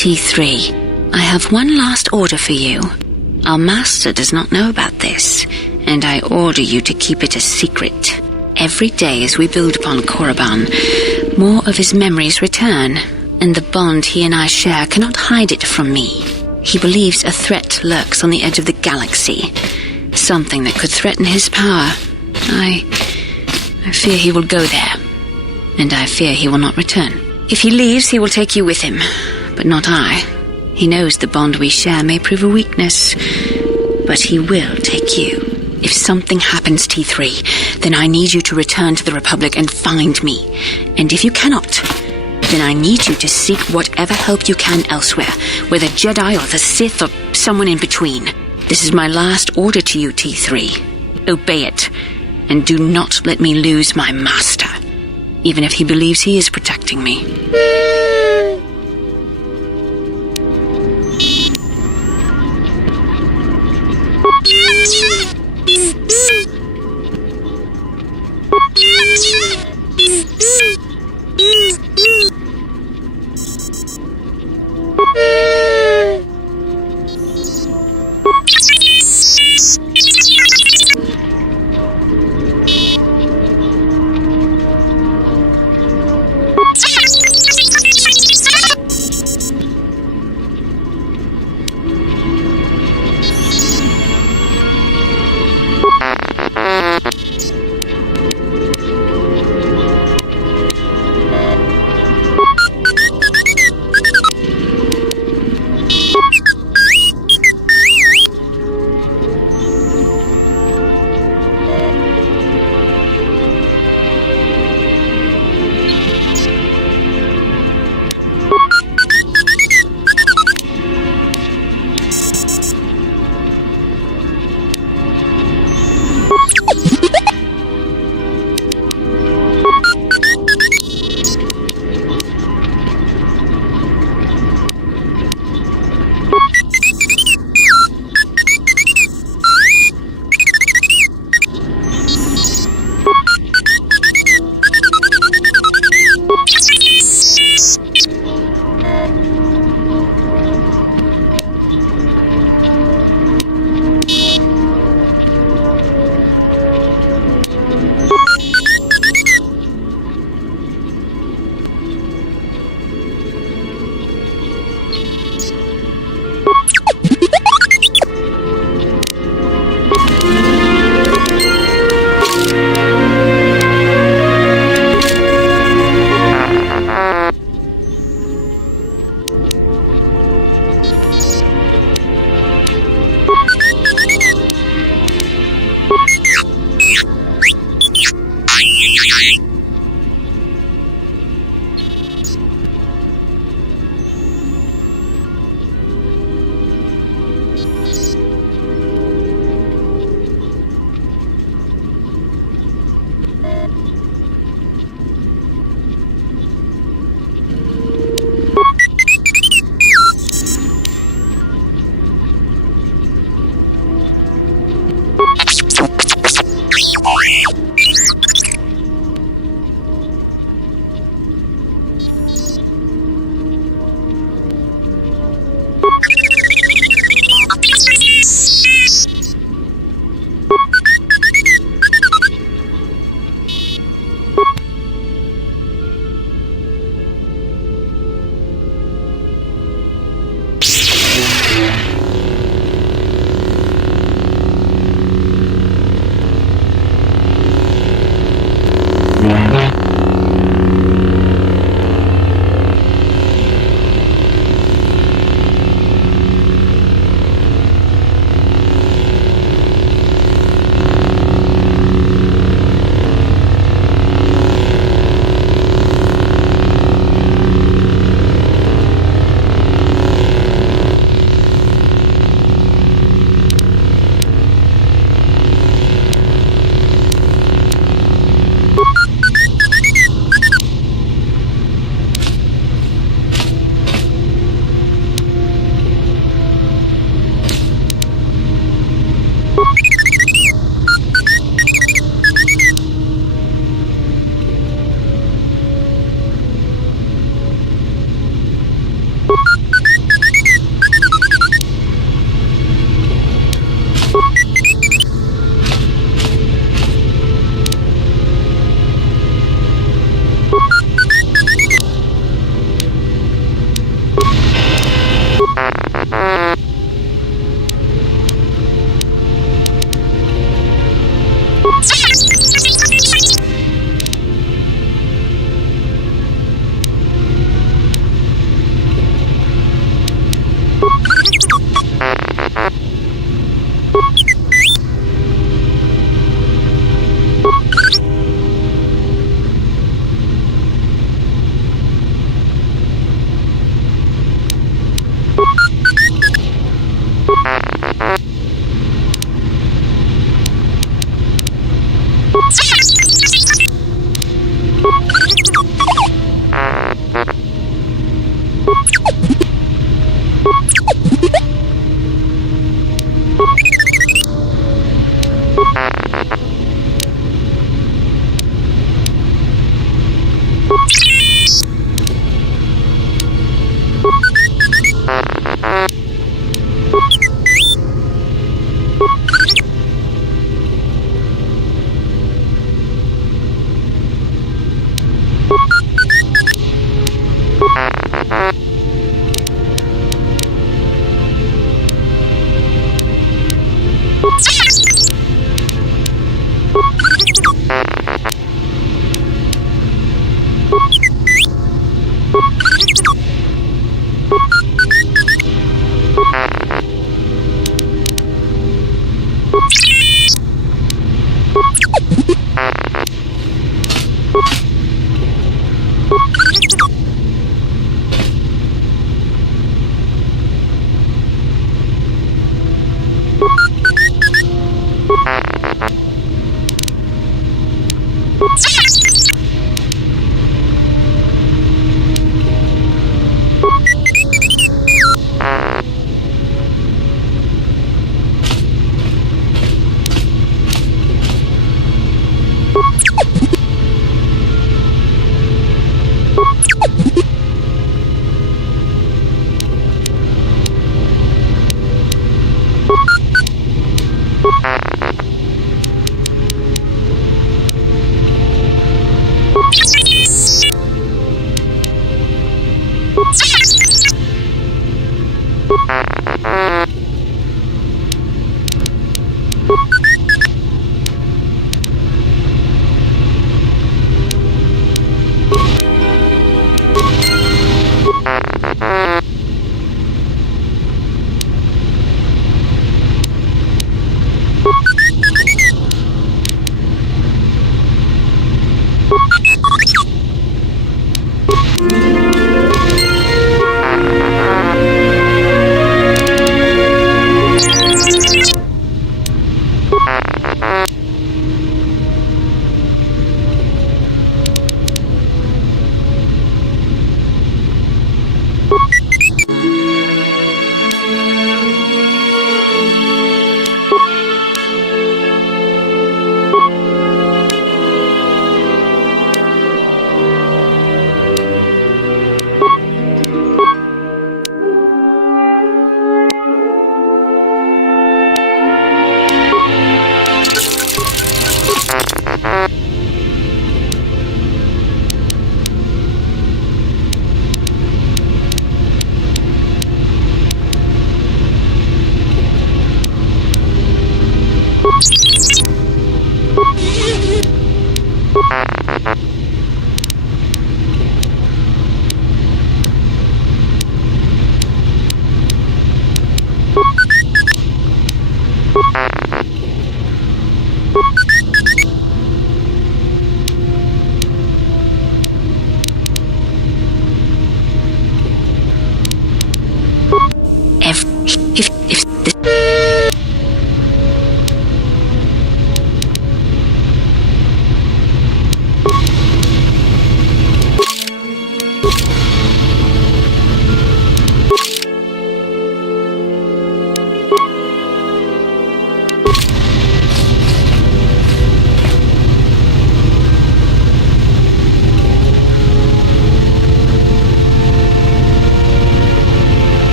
T3, I have one last order for you. Our master does not know about this, and I order you to keep it a secret. Every day as we build upon Korriban, more of his memories return, and the bond he and I share cannot hide it from me. He believes a threat lurks on the edge of the galaxy, something that could threaten his power. I fear he will go there, and I fear he will not return. If he leaves, he will take you with him, but not I. He knows the bond we share may prove a weakness, but he will take you. If something happens, T3, then I need you to return to the Republic and find me. And if you cannot, then I need you to seek whatever help you can elsewhere, whether Jedi or the Sith or someone in between. This is my last order to you, T3. Obey it, and do not let me lose my master, even if he believes he is protecting me.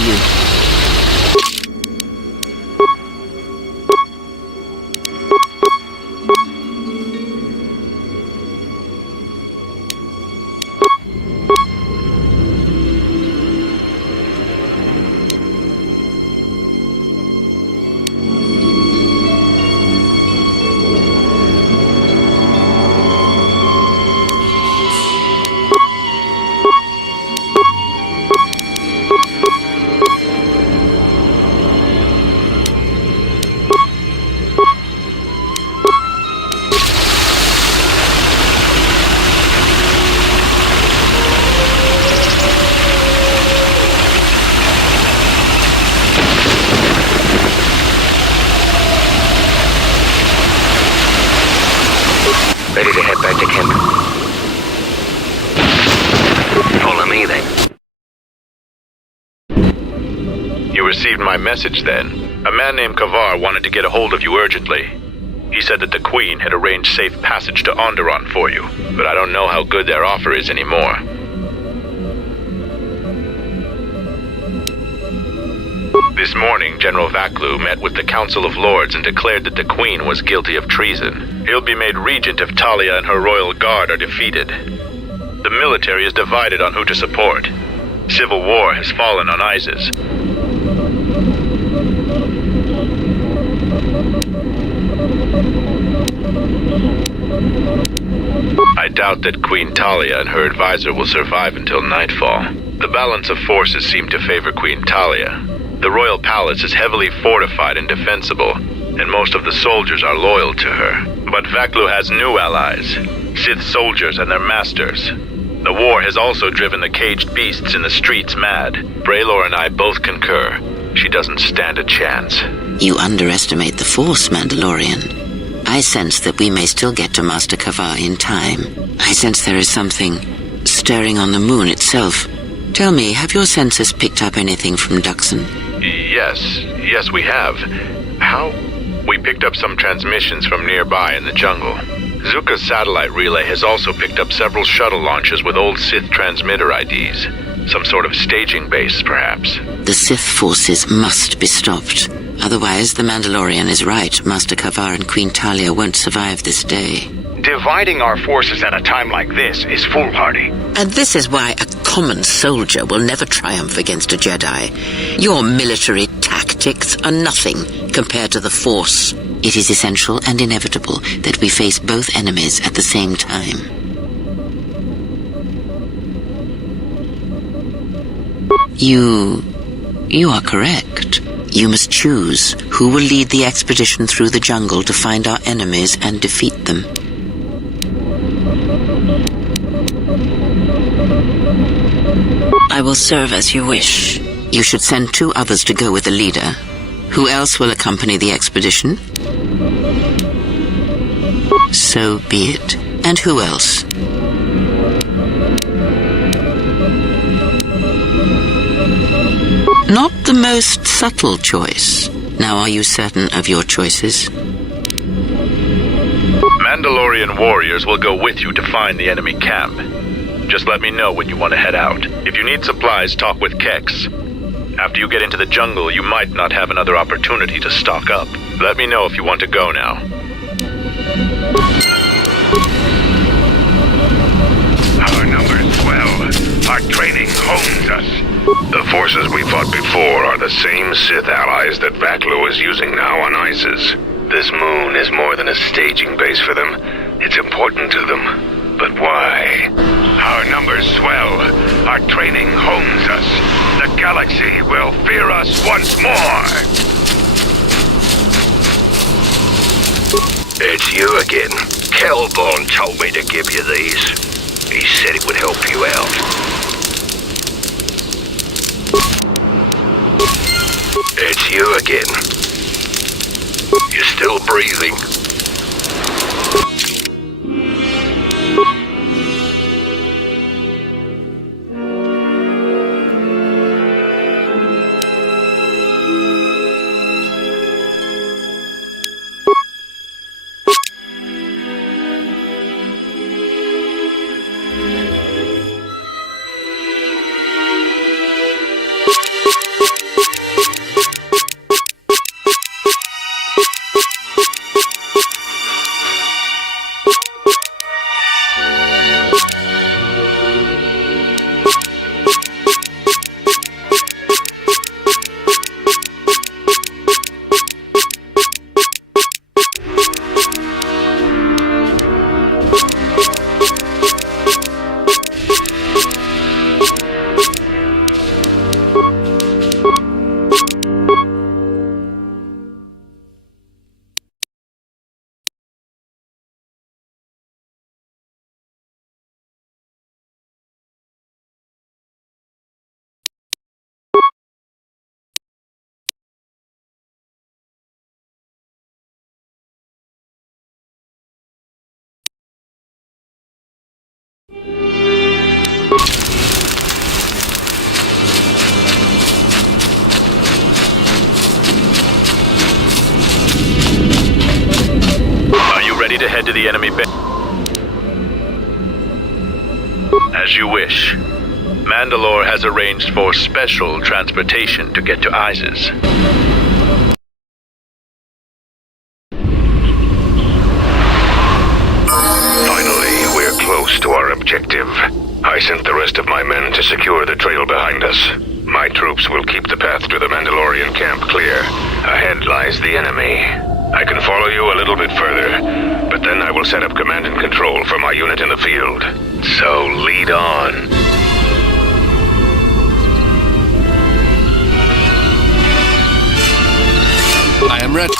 you. Ready to head back to camp. Follow me then. You received my message then. A man named Kotor wanted to get a hold of you urgently. He said that the Queen had arranged safe passage to Onderon for you, but I don't know how good their offer is anymore. This morning, General Vaklu met with the Council of Lords and declared that the Queen was guilty of treason. He'll be made regent if Talia and her royal guard are defeated. The military is divided on who to support. Civil war has fallen on ISIS. I doubt that Queen Talia and her advisor will survive until nightfall. The balance of forces seem to favor Queen Talia. The royal palace is heavily fortified and defensible, and most of the soldiers are loyal to her. But Vaklu has new allies, Sith soldiers and their masters. The war has also driven the caged beasts in the streets mad. Braylor and I both concur. She doesn't stand a chance. You underestimate the Force, Mandalorian. I sense that we may still get to Master Kavar in time. I sense there is something stirring on the moon itself. Tell me, have your sensors picked up anything from Duxon? Yes, we have. How? We picked up some transmissions from nearby in the jungle. Zuka's satellite relay has also picked up several shuttle launches with old Sith transmitter IDs. Some sort of staging base, perhaps. The Sith forces must be stopped. Otherwise, the Mandalorian is right. Master Kavar and Queen Talia won't survive this day. Dividing our forces at a time like this is foolhardy. And this is why a common soldier will never triumph against a Jedi. Your military tactics are nothing compared to the Force. It is essential and inevitable that we face both enemies at the same time. You are correct. You must choose who will lead the expedition through the jungle to find our enemies and defeat them. I will serve as you wish. You should send 2 others to go with the leader. Who else will accompany the expedition? So be it. And who else? Not the most subtle choice. Now, are you certain of your choices? Mandalorian warriors will go with you to find the enemy camp. Just let me know when you want to head out. If you need supplies, talk with Kex. After you get into the jungle, you might not have another opportunity to stock up. Let me know if you want to go now. Our numbers swell. Our training hones us. The forces we fought before are the same Sith allies that Vaklu is using now on ISIS. This moon is more than a staging base for them. It's important to them. But why? Our numbers swell. Our training hones us. The galaxy will fear us once more. It's you again. Kelborn told me to give you these. He said it would help you out. It's you again. You're still breathing. head to the enemy base. As you wish. Mandalore has arranged for special transportation to get to ISIS. Finally, we're close to our objective. I sent the rest of my men to secure the trail behind us. My troops will keep the path to the Mandalorian camp clear. Ahead lies the enemy. I can follow you a little bit further, but then I will set up command and control for my unit in the field. So lead on. I am ready.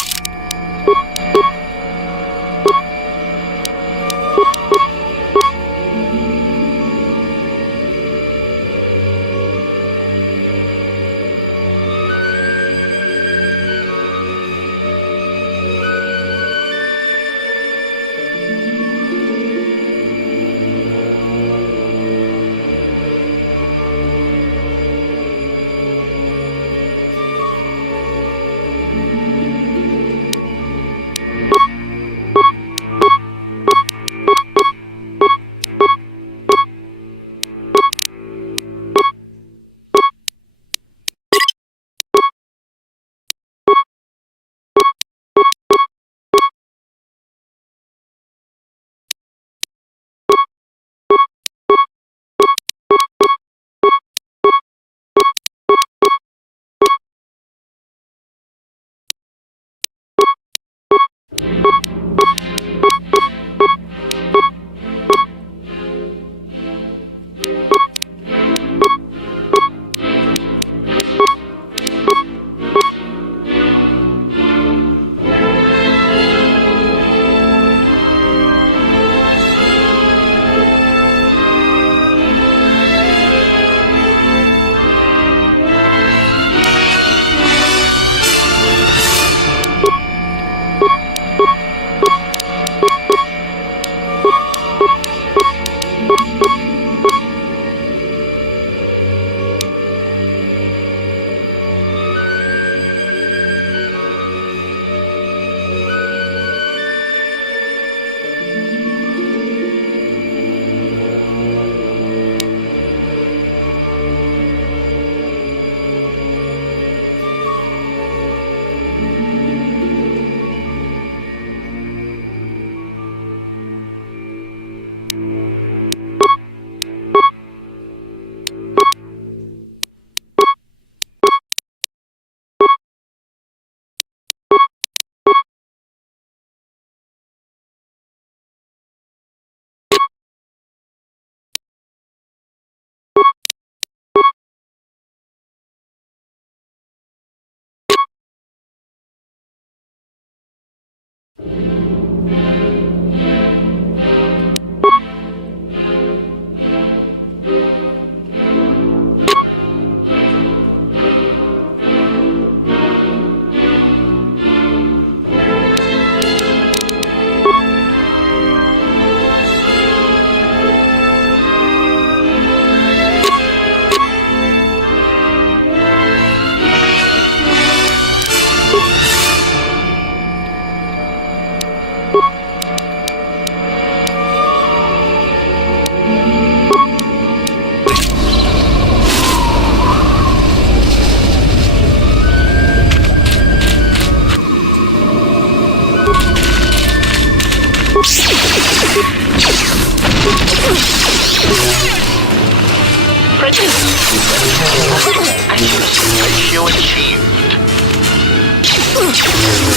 Ratio achieved.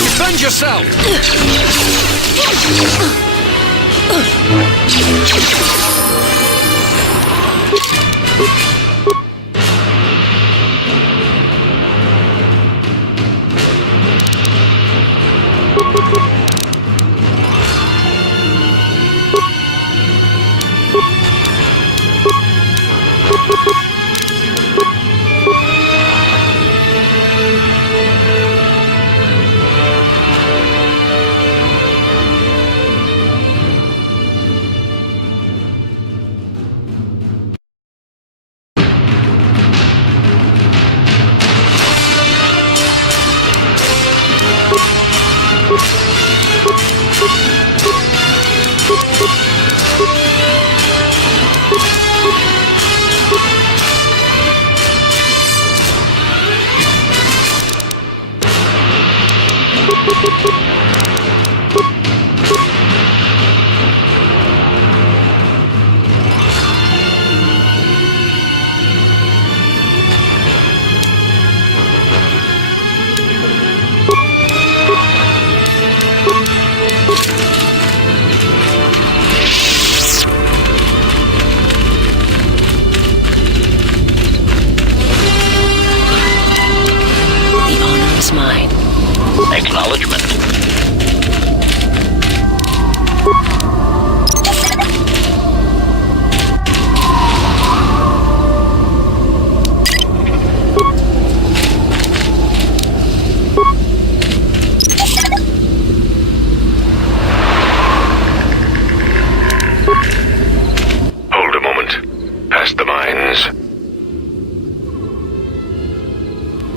Defend yourself!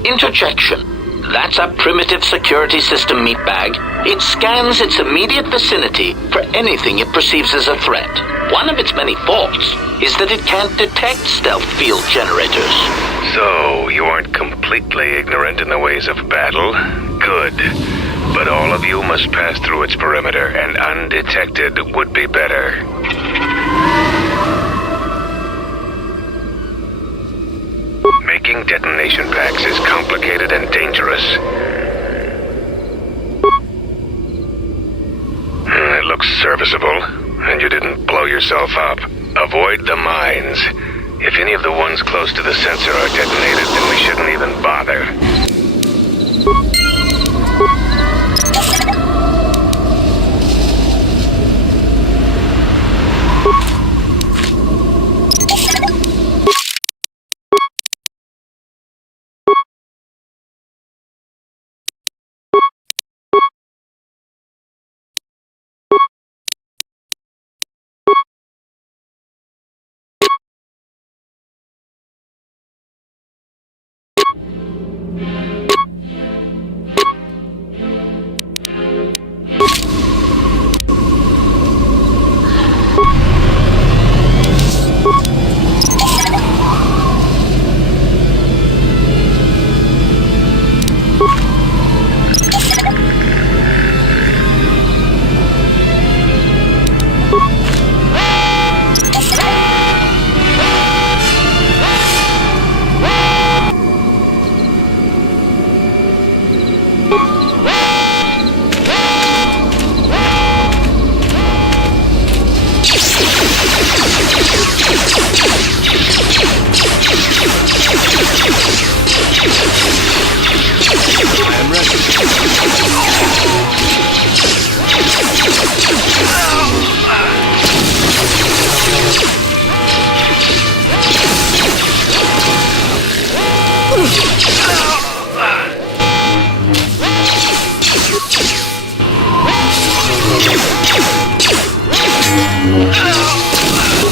Interjection. That's a primitive security system, meatbag. It scans its immediate vicinity for anything it perceives as a threat. One of its many faults is that it can't detect stealth field generators. So, you aren't completely ignorant in the ways of battle? Good. But all of you must pass through its perimeter, and undetected would be better. Making detonation packs is complicated and dangerous. It looks serviceable, and you didn't blow yourself up. Avoid the mines. If any of the ones close to the sensor are detonated, then we shouldn't even bother.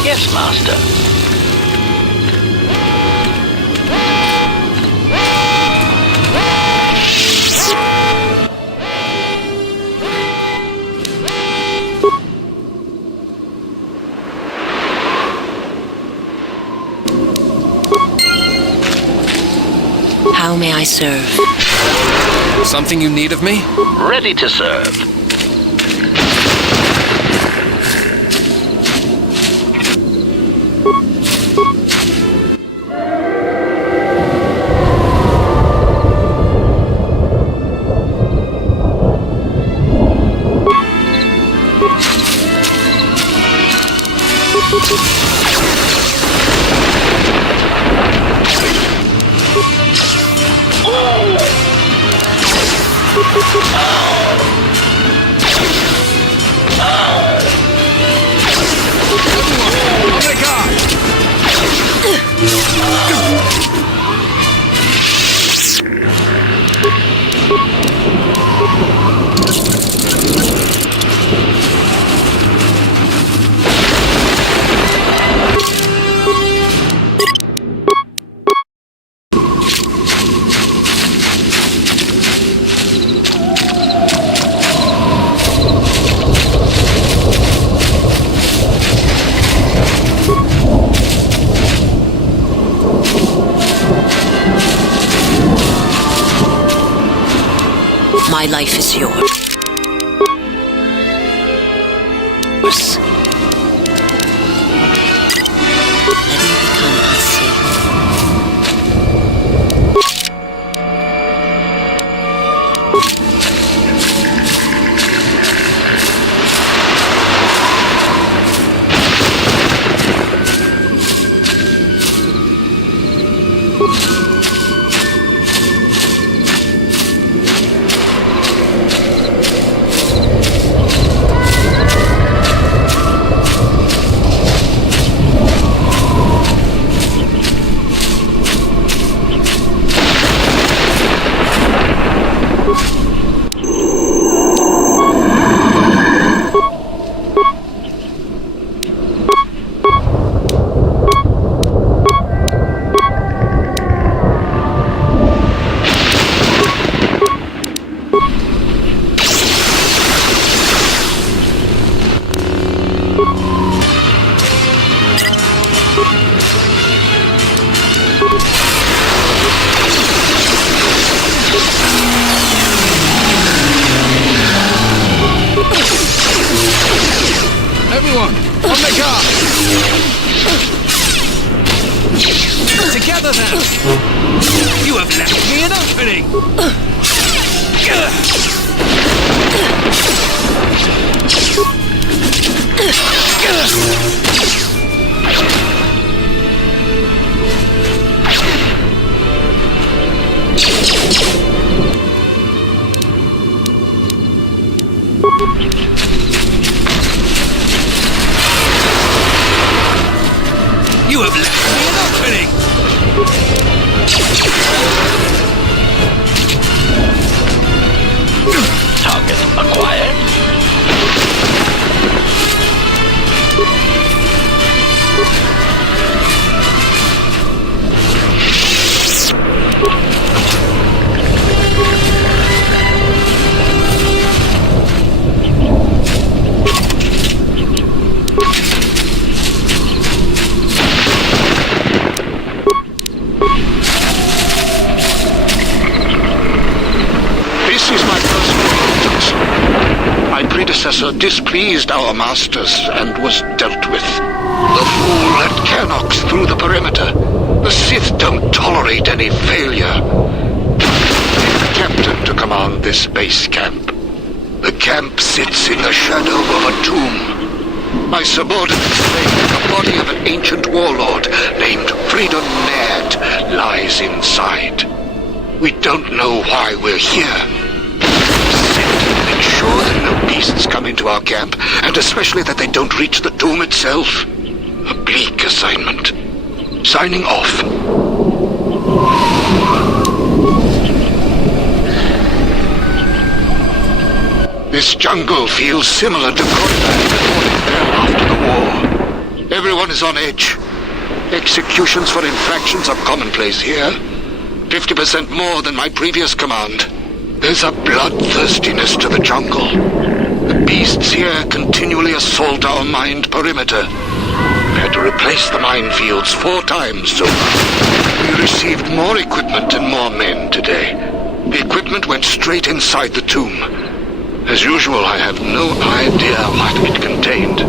Yes, Master. How may I serve? Something you need of me? Ready to serve. My life is yours. Let me become unsafe. Everyone, on the guard! Together then! You have left me an opening! You have left me an opening! Target acquired. This is my personal reluctance. My predecessor displeased our masters and was dealt with. The fool let Kernox through the perimeter. The Sith don't tolerate any failure. The captain to command this base camp. The camp sits in the shadow of a tomb. My subordinates claim that the body of an ancient warlord named Freedom Ned lies inside. We don't know why we're here. Make sure that no beasts come into our camp, and especially that they don't reach the tomb itself. A bleak assignment. Signing off. This jungle feels similar to Kotor before it fell after the war. Everyone is on edge. Executions for infractions are commonplace here. 50% more than my previous command. There's a bloodthirstiness to the jungle. The beasts here continually assault our mined perimeter. We had to replace the minefields 4 times so far. We received more equipment and more men today. The equipment went straight inside the tomb. As usual, I have no idea what it contained.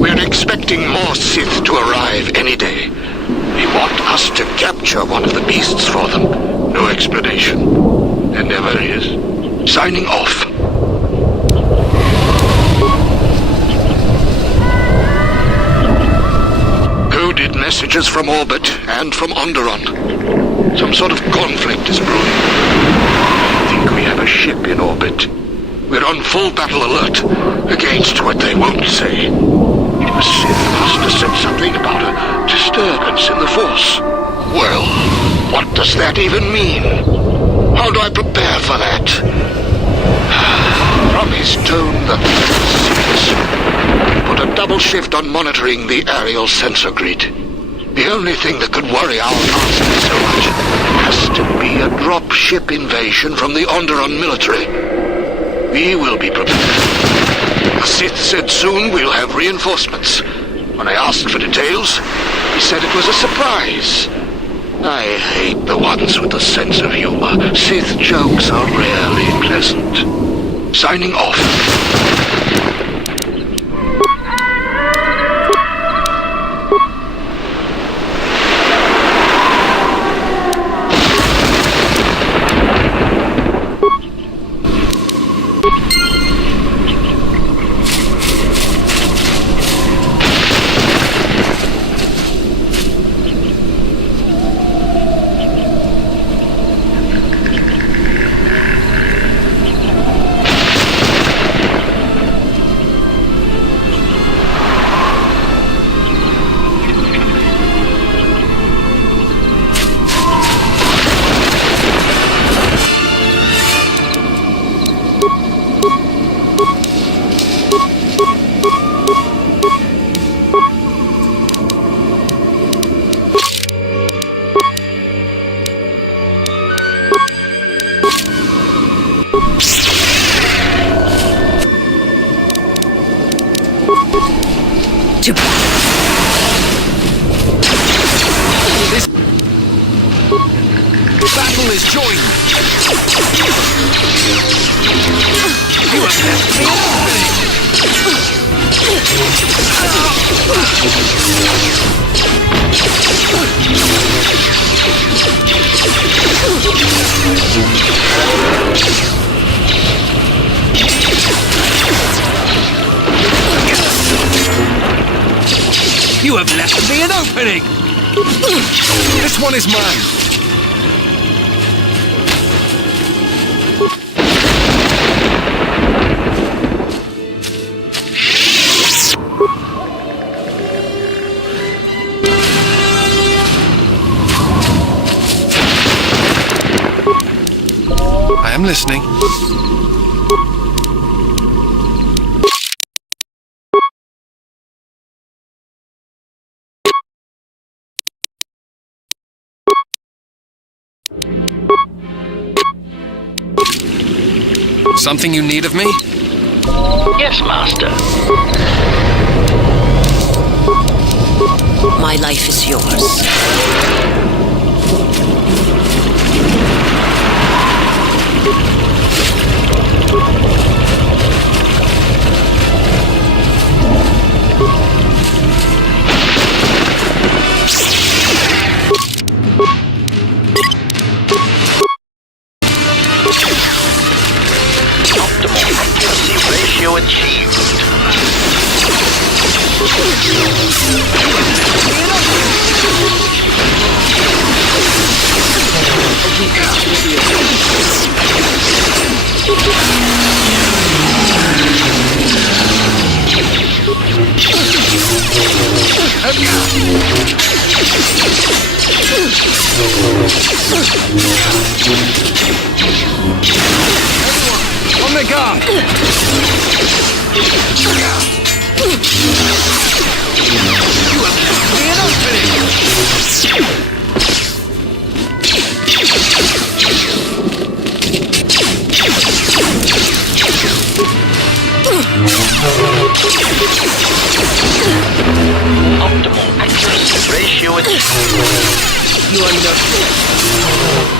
We're expecting more Sith to arrive any day. They want us to capture one of the beasts for them. No explanation. There never is. Signing off. Coded messages from orbit and from Onderon. Some sort of conflict is brewing. I think we have a ship in orbit. We're on full battle alert against what they won't say. The Sith must have said something about a disturbance in the Force. Well, what does that even mean? How do I prepare for that? From his tone, the threat is serious. Put a double shift on monitoring the aerial sensor grid. The only thing that could worry our master so much has to be a drop ship invasion from the Onderon military. We will be prepared. The Sith said soon we'll have reinforcements. When I asked for details, he said it was a surprise. I hate the ones with a sense of humor. Sith jokes are rarely pleasant. Signing off. Battle is joined. You have left me an opening. You have left me an opening! This one is mine! I am listening. Something you need of me? Yes, Master. My life is yours. Ratio achieved. On the guard! You have left me an opening! Optimal accuracy ratio achieved. You are nothing.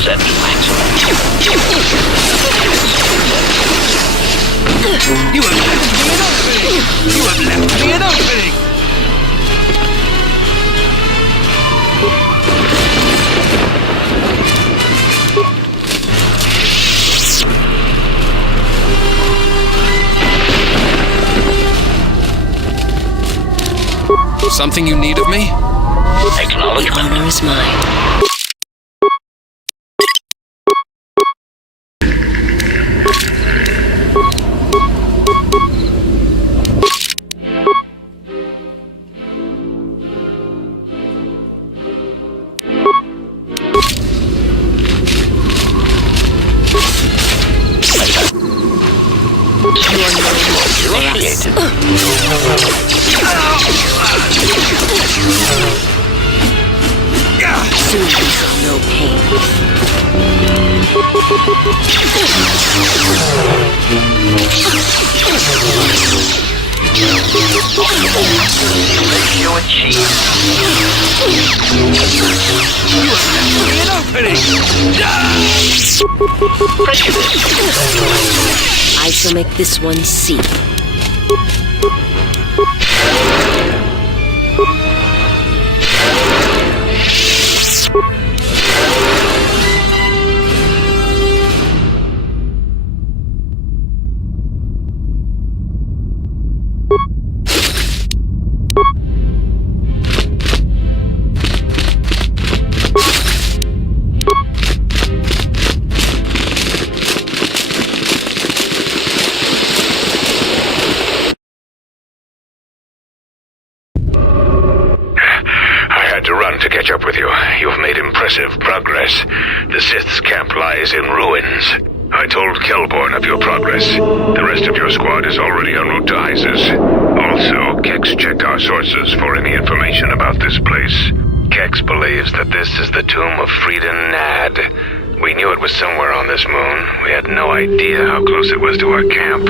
Set to maximum. You have left me an opening! You have left me an opening! Something you need of me? The honor is mine. Soon you shall know pain. Ratio achieved. You have left me an opening! Prejudice. I shall make this one see. catch up with you. You've made impressive progress. The Sith's camp lies in ruins. I told Kelborn of your progress. The rest of your squad is already en route to Isis. Also, Kex checked our sources for any information about this place. Kex believes that this is the tomb of Frida Nad. We knew it was somewhere on this moon. We had no idea how close it was to our camp.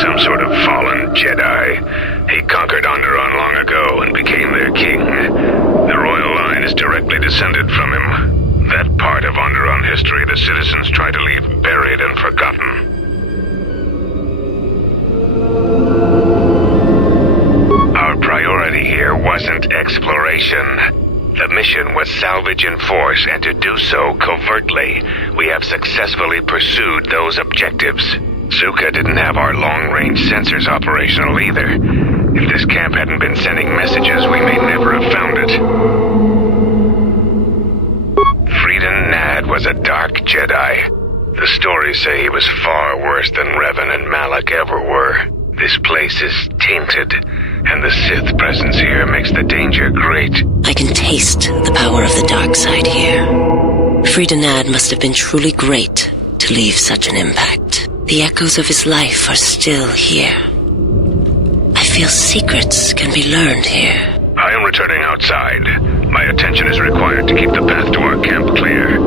Some sort of fallen Jedi. He conquered Onderon long ago and became their king. The royal line is directly descended from him. That part of Onderon history the citizens try to leave buried and forgotten. Our priority here wasn't exploration. The mission was salvage in force, and to do so covertly. We have successfully pursued those objectives. Zuka didn't have our long-range sensors operational either. If this camp hadn't been sending messages, we may never have found it. Frida Nad was a dark Jedi. The stories say he was far worse than Revan and Malak ever were. This place is tainted, and the Sith presence here makes the danger great. I can taste the power of the dark side here. Frida Nad must have been truly great to leave such an impact. The echoes of his life are still here. I feel secrets can be learned here. I am returning outside. My attention is required to keep the path to our camp clear.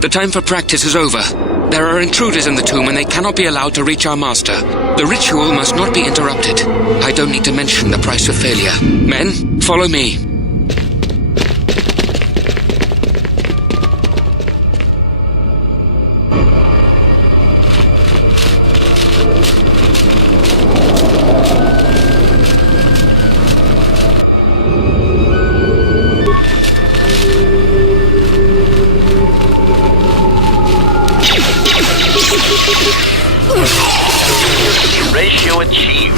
The time for practice is over. There are intruders in the tomb and they cannot be allowed to reach our master. The ritual must not be interrupted. I don't need to mention the price of failure. Men, follow me. Ratio achieved.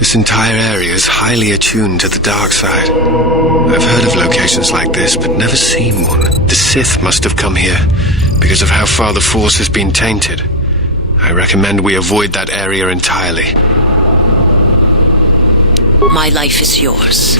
This entire area is highly attuned to the dark side. I've heard of locations like this, but never seen one. The Sith must have come here because of how far the Force has been tainted. I recommend we avoid that area entirely. My life is yours.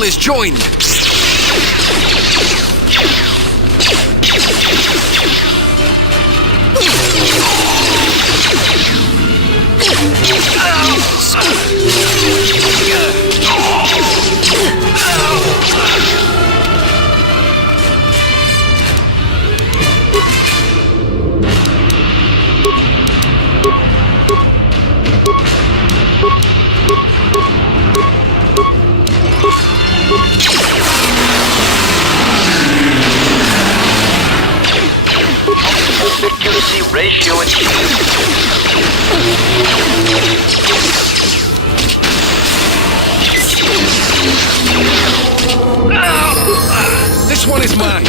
tunnel is joined. Accuracy ratio achieved. This one is mine.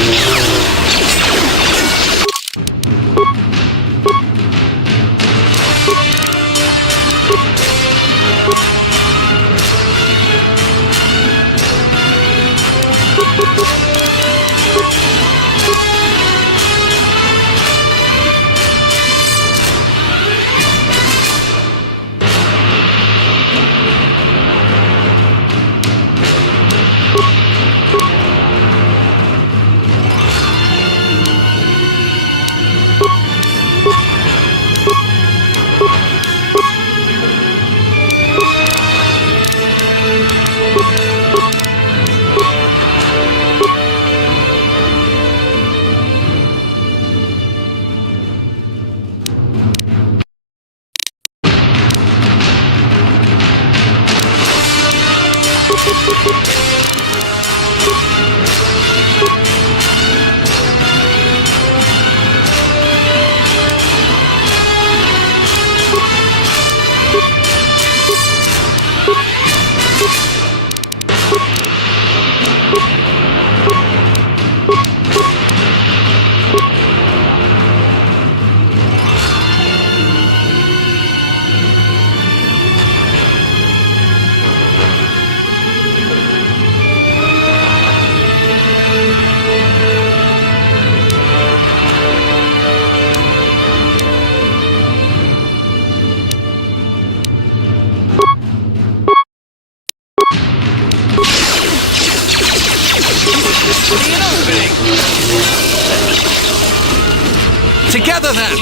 Together then!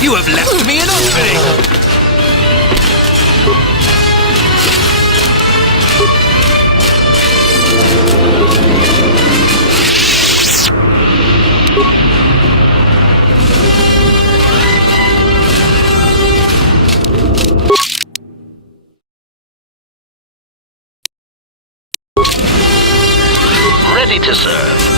You have left me an opening! Ready to serve.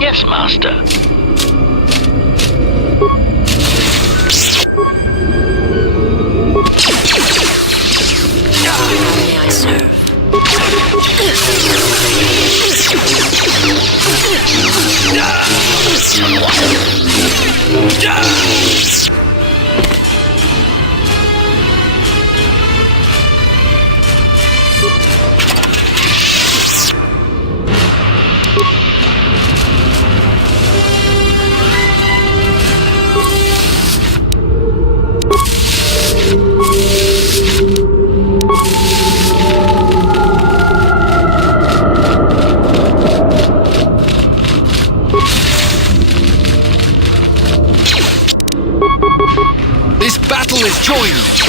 Yes, Master. May I serve? This battle is joined!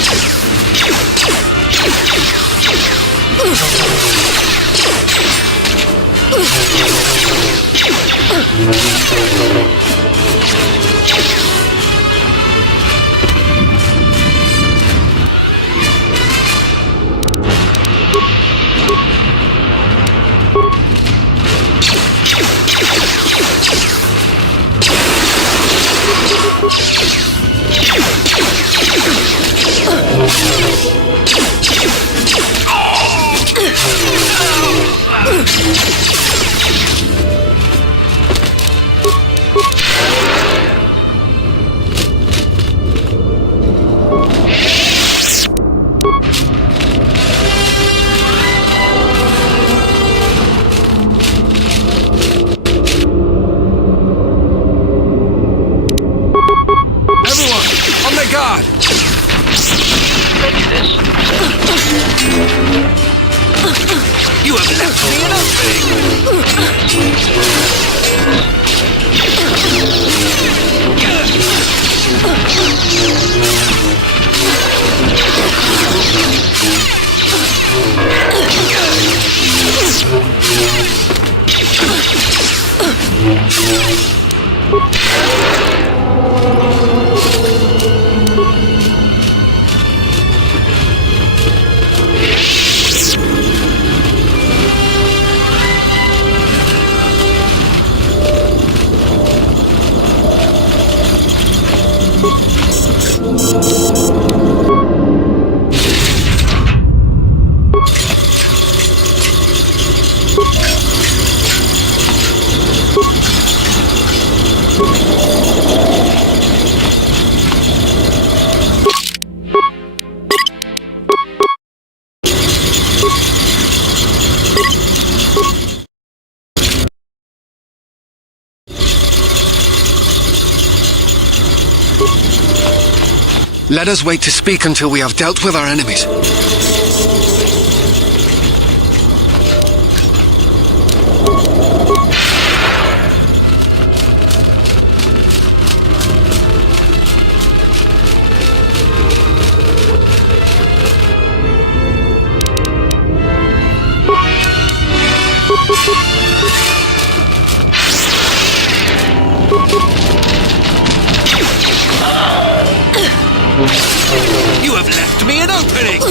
God! You have left me an Let us wait to speak until we have dealt with our enemies. You have left me an opening!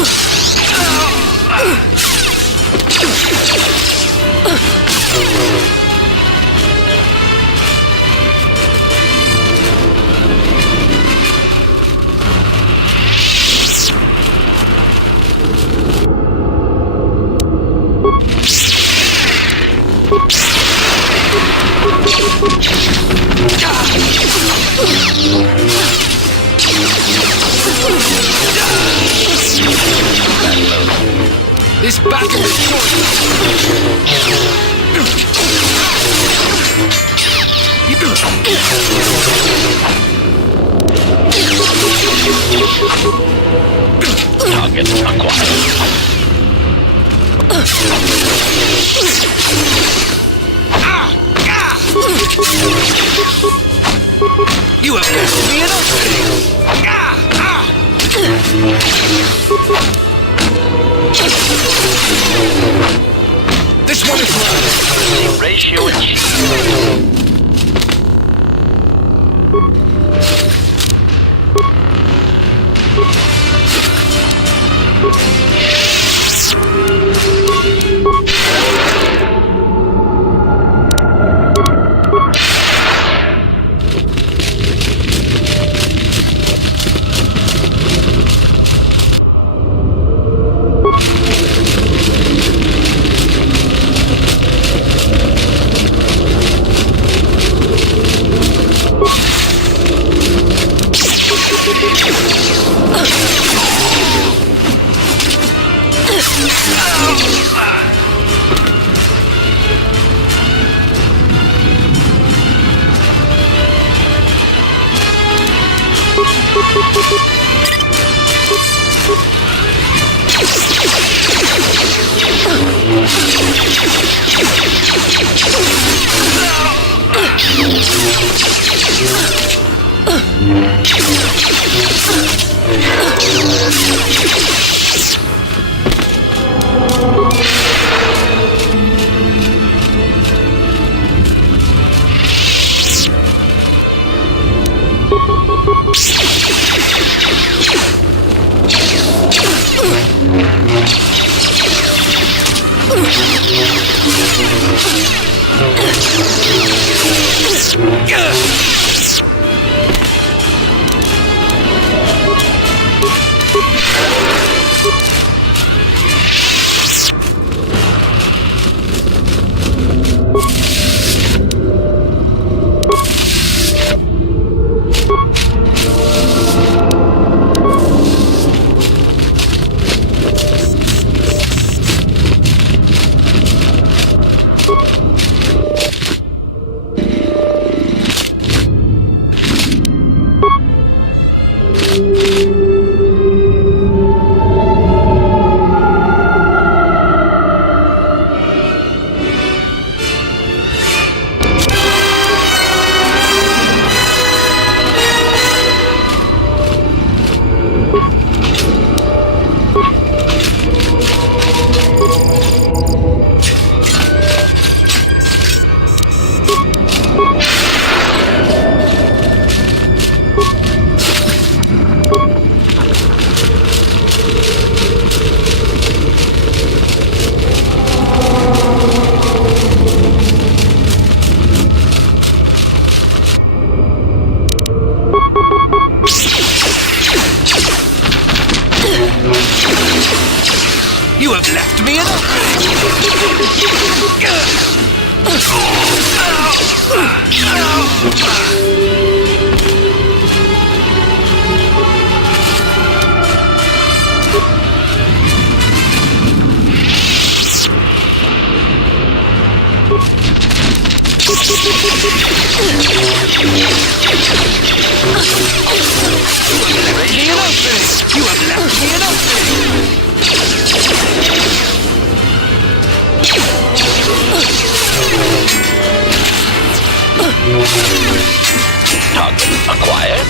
wish you achieved. You have left me enough. You have left me enough. Target acquired.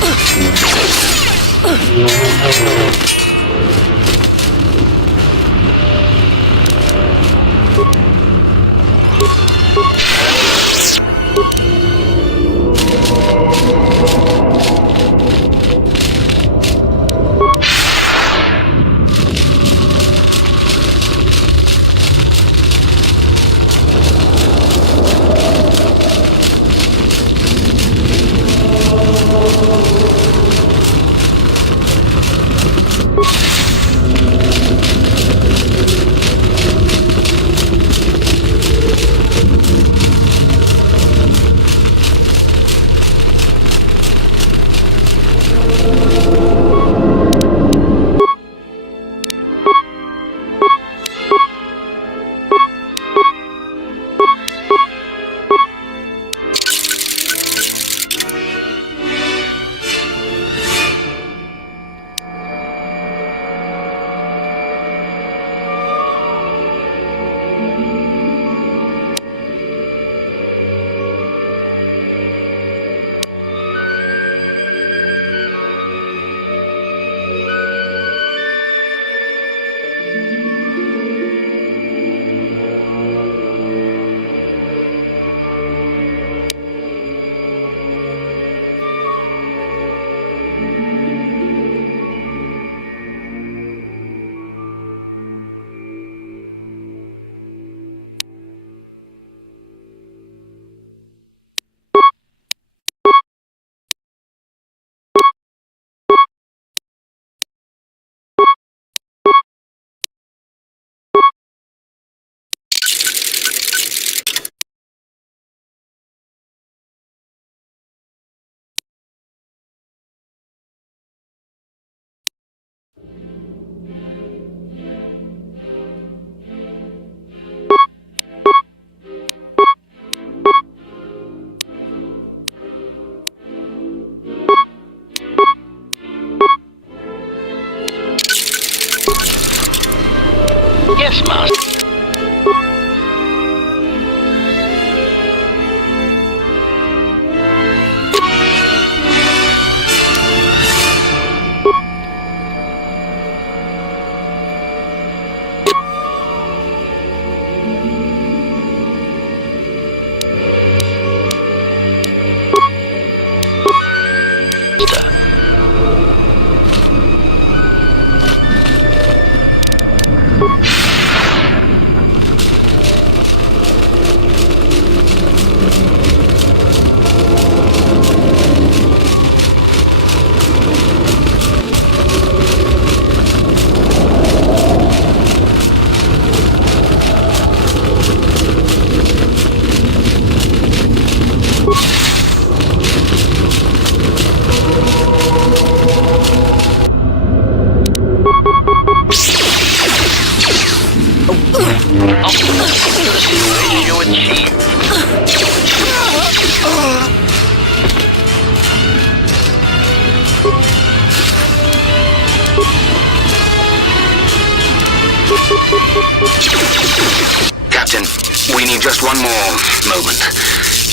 need just one more moment.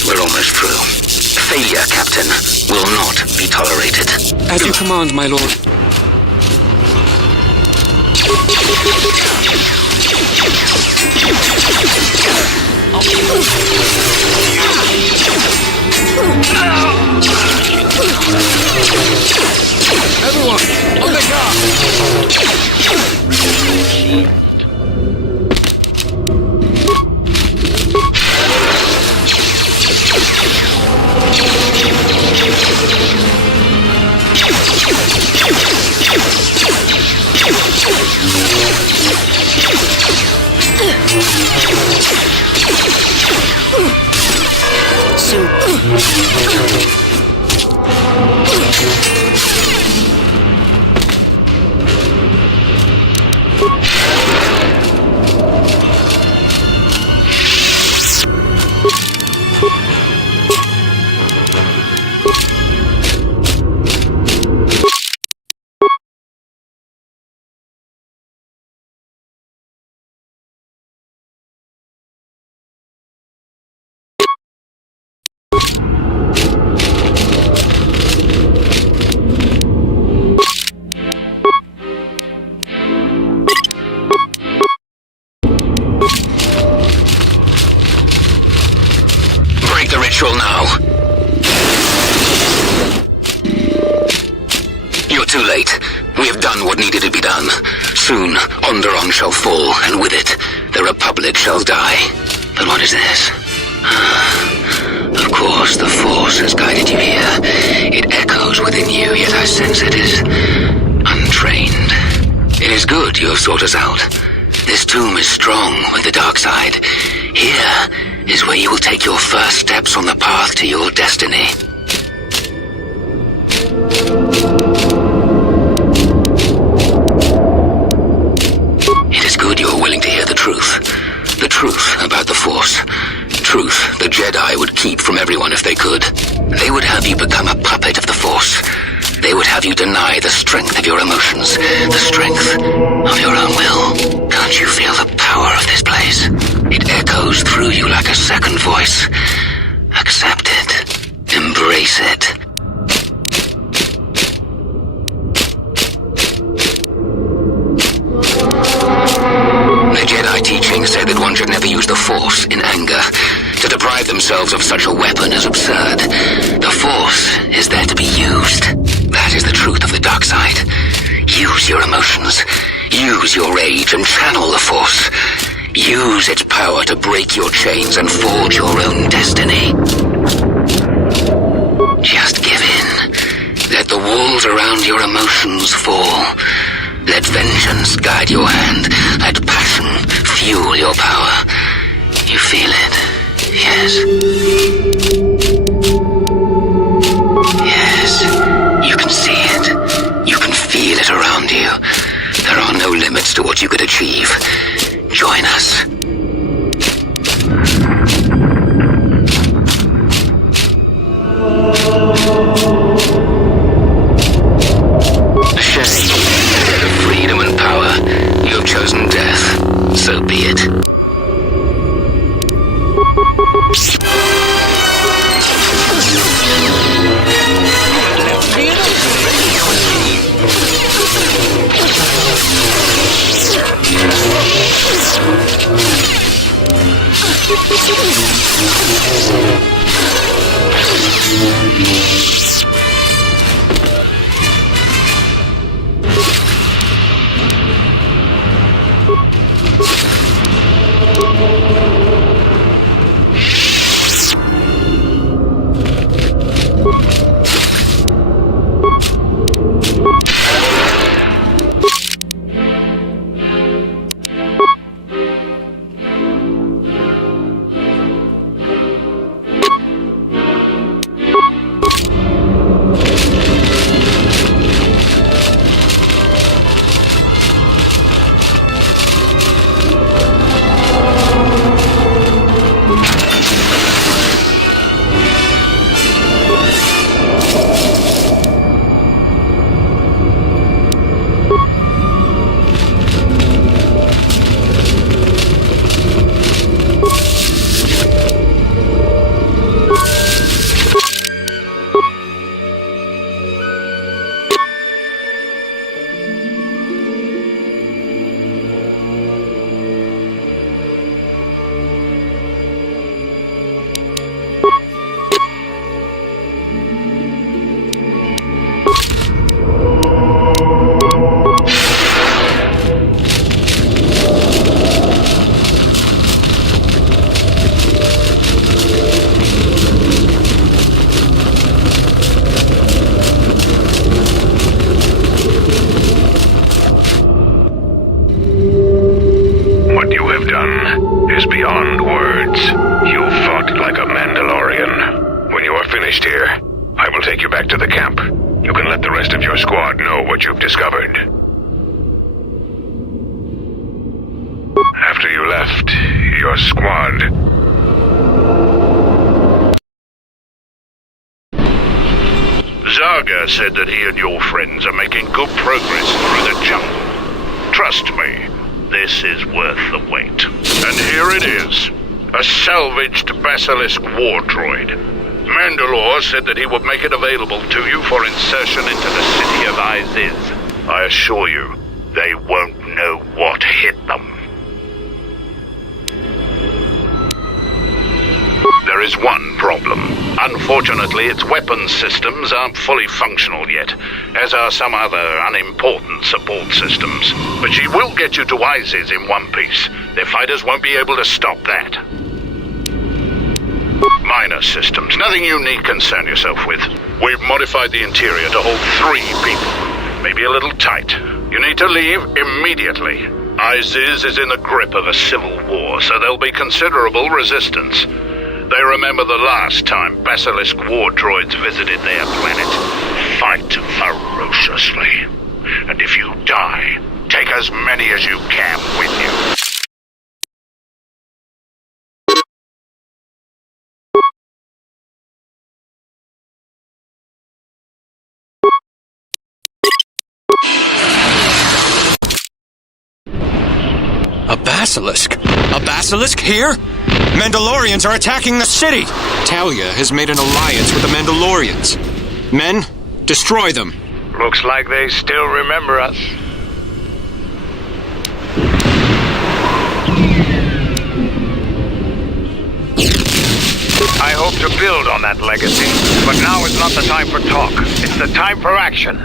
We're almost through. Failure, Captain, will not be tolerated. As you command, my lord. Everyone, on the guard! Break the ritual now. You're too late. We have done what needed to be done. Soon, Onderon shall fall, and with it, the Republic shall die. But what is this? Of course, the Force has guided you here. It echoes within you, yet I sense it is untrained. It is good you have sought us out. This tomb is strong with the Darkside. Here is where you will take your first steps on the path to your destiny. It is good you are willing to hear the truth. The truth about the Force. Truth the Jedi would keep from everyone if they could. They would have you become a puppet of the Force. They would have you deny the strength of your emotions, the strength of your own will. Can't you feel the power of this place? It echoes through you like a second voice. Accept it. Embrace it. The Jedi teachings say that one should never use the Force in anger. To deprive themselves of such a weapon is absurd. The Force is there to be used. That is the truth of the Darkside. Use your emotions. Use your rage and channel the Force. Use its power to break your chains and forge your own destiny. Just give in. Let the walls around your emotions fall. Let vengeance guide your hand. Let passion fuel your power. You feel it? Yes. Yes. You can see it. You can feel it around you. There are no limits to what you could achieve. Join us. Shame. Instead of freedom and power, you have chosen death. So be it. eloquent words. You fought like a Mandalorian. When you are finished here, I will take you back to the camp. You can let the rest of your squad know what you've discovered. After you left, your squad... Zaga said that he and your friends are making good progress through the jungle. Trust me, this is worth the wait. And here it is. A salvaged Basilisk war droid. Mandalore said that he would make it available to you for insertion into the city of Iziz. I assure you, they won't know what hit them. There is one problem. Unfortunately, its weapons systems aren't fully functional yet, as are some other unimportant support systems. But she will get you to Iziz in one piece. Their fighters won't be able to stop that. Minor systems, nothing you need concern yourself with. We've modified the interior to hold 3 people. Maybe a little tight. You need to leave immediately. Iziz is in the grip of a civil war, so there'll be considerable resistance. They remember the last time Basilisk war droids visited their planet. Fight ferociously. And if you die, take as many as you can with you. A basilisk? A basilisk here? Mandalorians are attacking the city! Talia has made an alliance with the Mandalorians. Men, destroy them. Looks like they still remember us. I hope to build on that legacy, but now is not the time for talk. It's the time for action.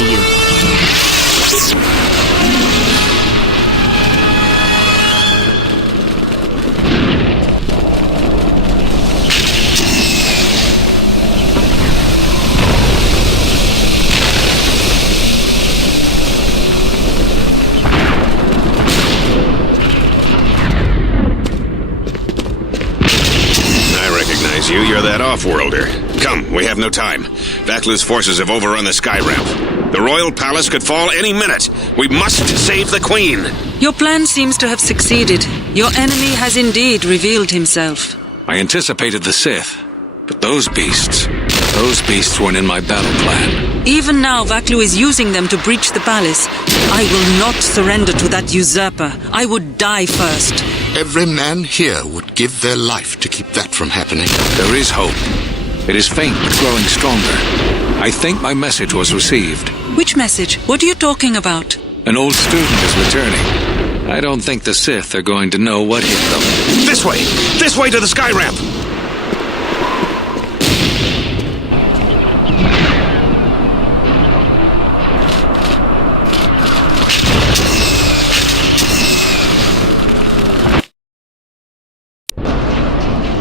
hear you. You're that off-worlder. Come, we have no time. Vaklu's forces have overrun the sky ramp. The royal palace could fall any minute. We must save the queen. Your plan seems to have succeeded. Your enemy has indeed revealed himself. I anticipated the Sith, but those beasts weren't in my battle plan. Even now, Vaklu is using them to breach the palace. I will not surrender to that usurper. I would die first. Every man here would give their life to keep that from happening. There is hope. It is faint but growing stronger. I think my message was received. Which message? What are you talking about? An old student is returning. I don't think the Sith are going to know what hit them. This way! This way to the sky ramp!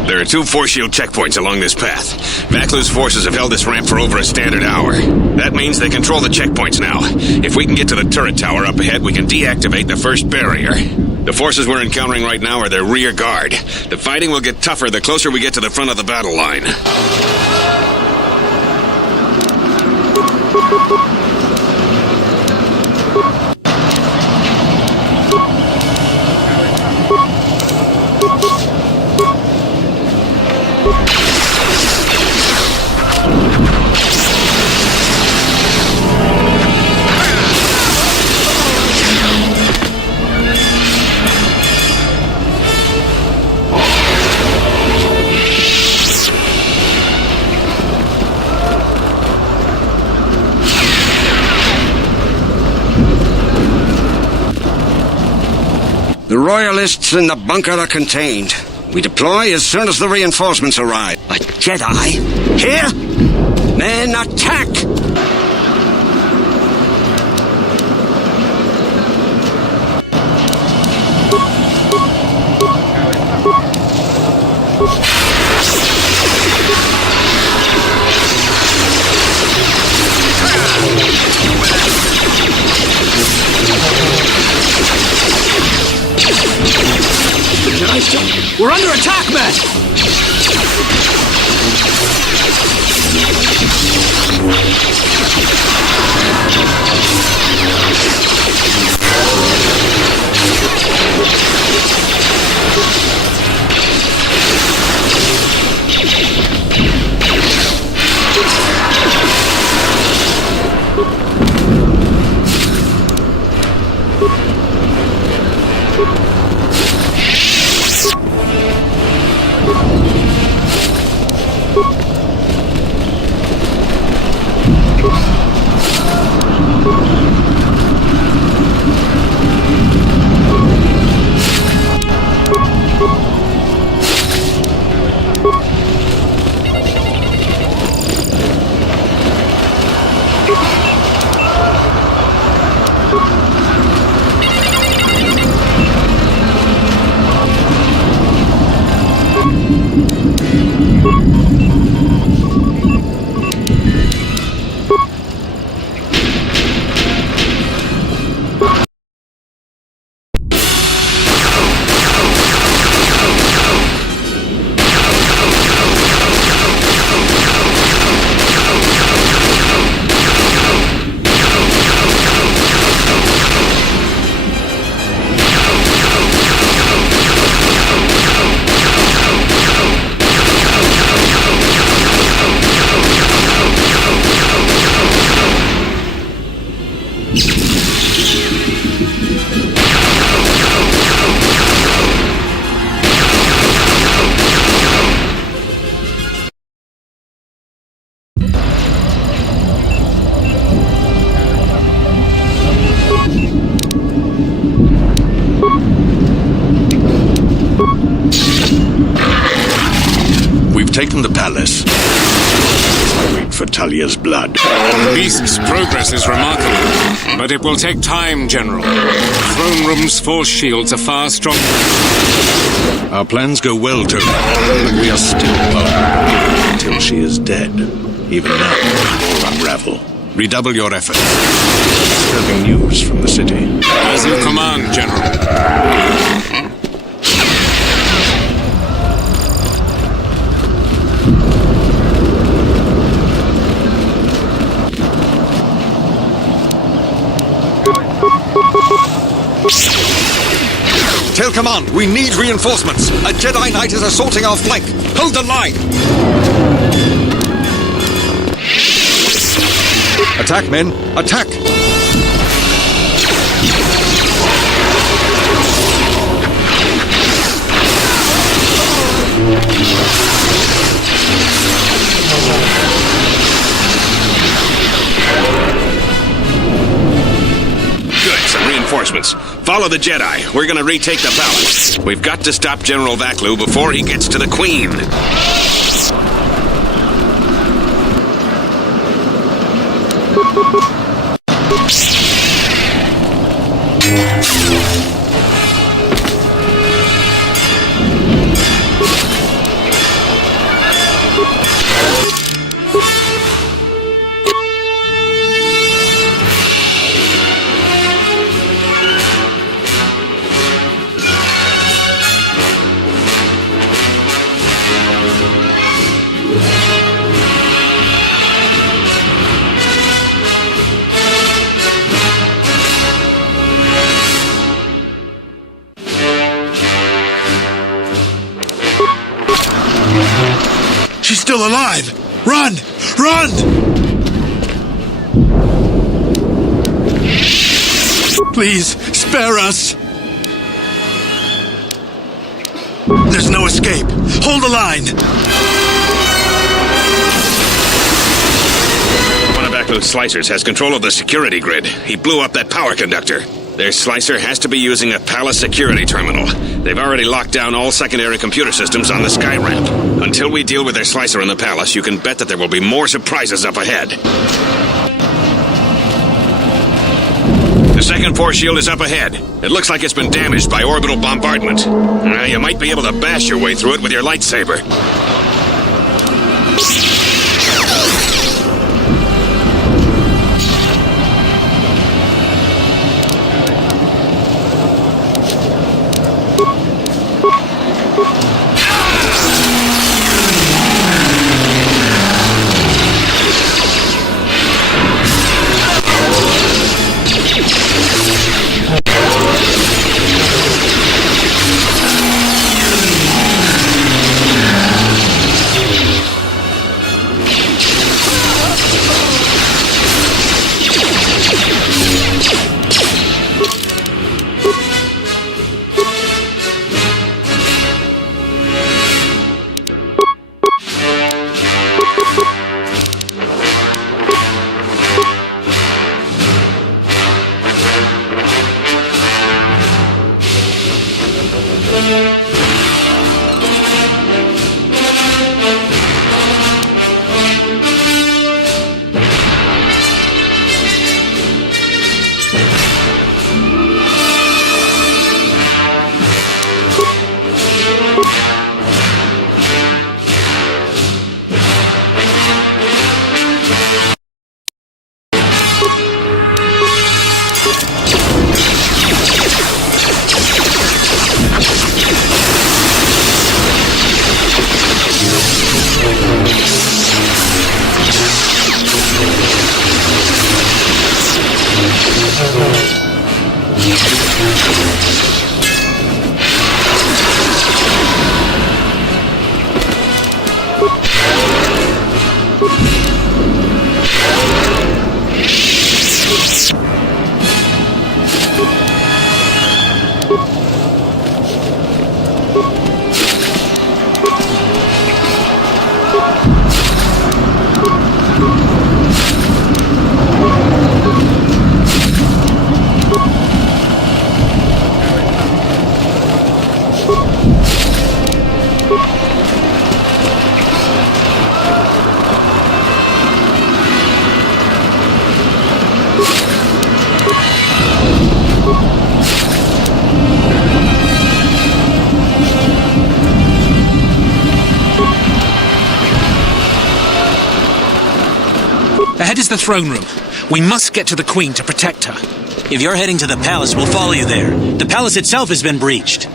There are 2 force shield checkpoints along this path. Vaklu's forces have held this ramp for over a standard hour. That means they control the checkpoints now. If we can get to the turret tower up ahead, we can deactivate the first barrier. The forces we're encountering right now are their rear guard. The fighting will get tougher the closer we get to the front of the battle line. The Royalists in the bunker are contained. We deploy as soon as the reinforcements arrive. A Jedi? Here? Men, attack! We're under attack, men! We've taken the palace. Wait for Talia's blood. The beast's progress is remarkable, but it will take time, General. Throne room's force shields are far stronger. Our plans go well, Tony, but we are still vulnerable until she is dead. Even now, it will unravel. Redouble your efforts. Disturbing news from the city. As you command, General. Tell command, we need reinforcements. A Jedi Knight is assaulting our flank. Hold the line! Attack, men! Attack! Good, some reinforcements. Follow the Jedi. We're gonna retake the palace. We've got to stop General Vaklu before he gets to the Queen. She's still alive! Run! Run! Please, spare us! There's no escape! Hold the line! One of Vaklu's slicers has control of the security grid. He blew up that power conductor. Their slicer has to be using a palace security terminal. They've already locked down all secondary computer systems on the sky ramp. Until we deal with their slicer in the palace, you can bet that there will be more surprises up ahead. The second force shield is up ahead. It looks like it's been damaged by orbital bombardment. You might be able to bash your way through it with your lightsaber. Ahead is the throne room. We must get to the Queen to protect her. If you're heading to the palace, we'll follow you there. The palace itself has been breached.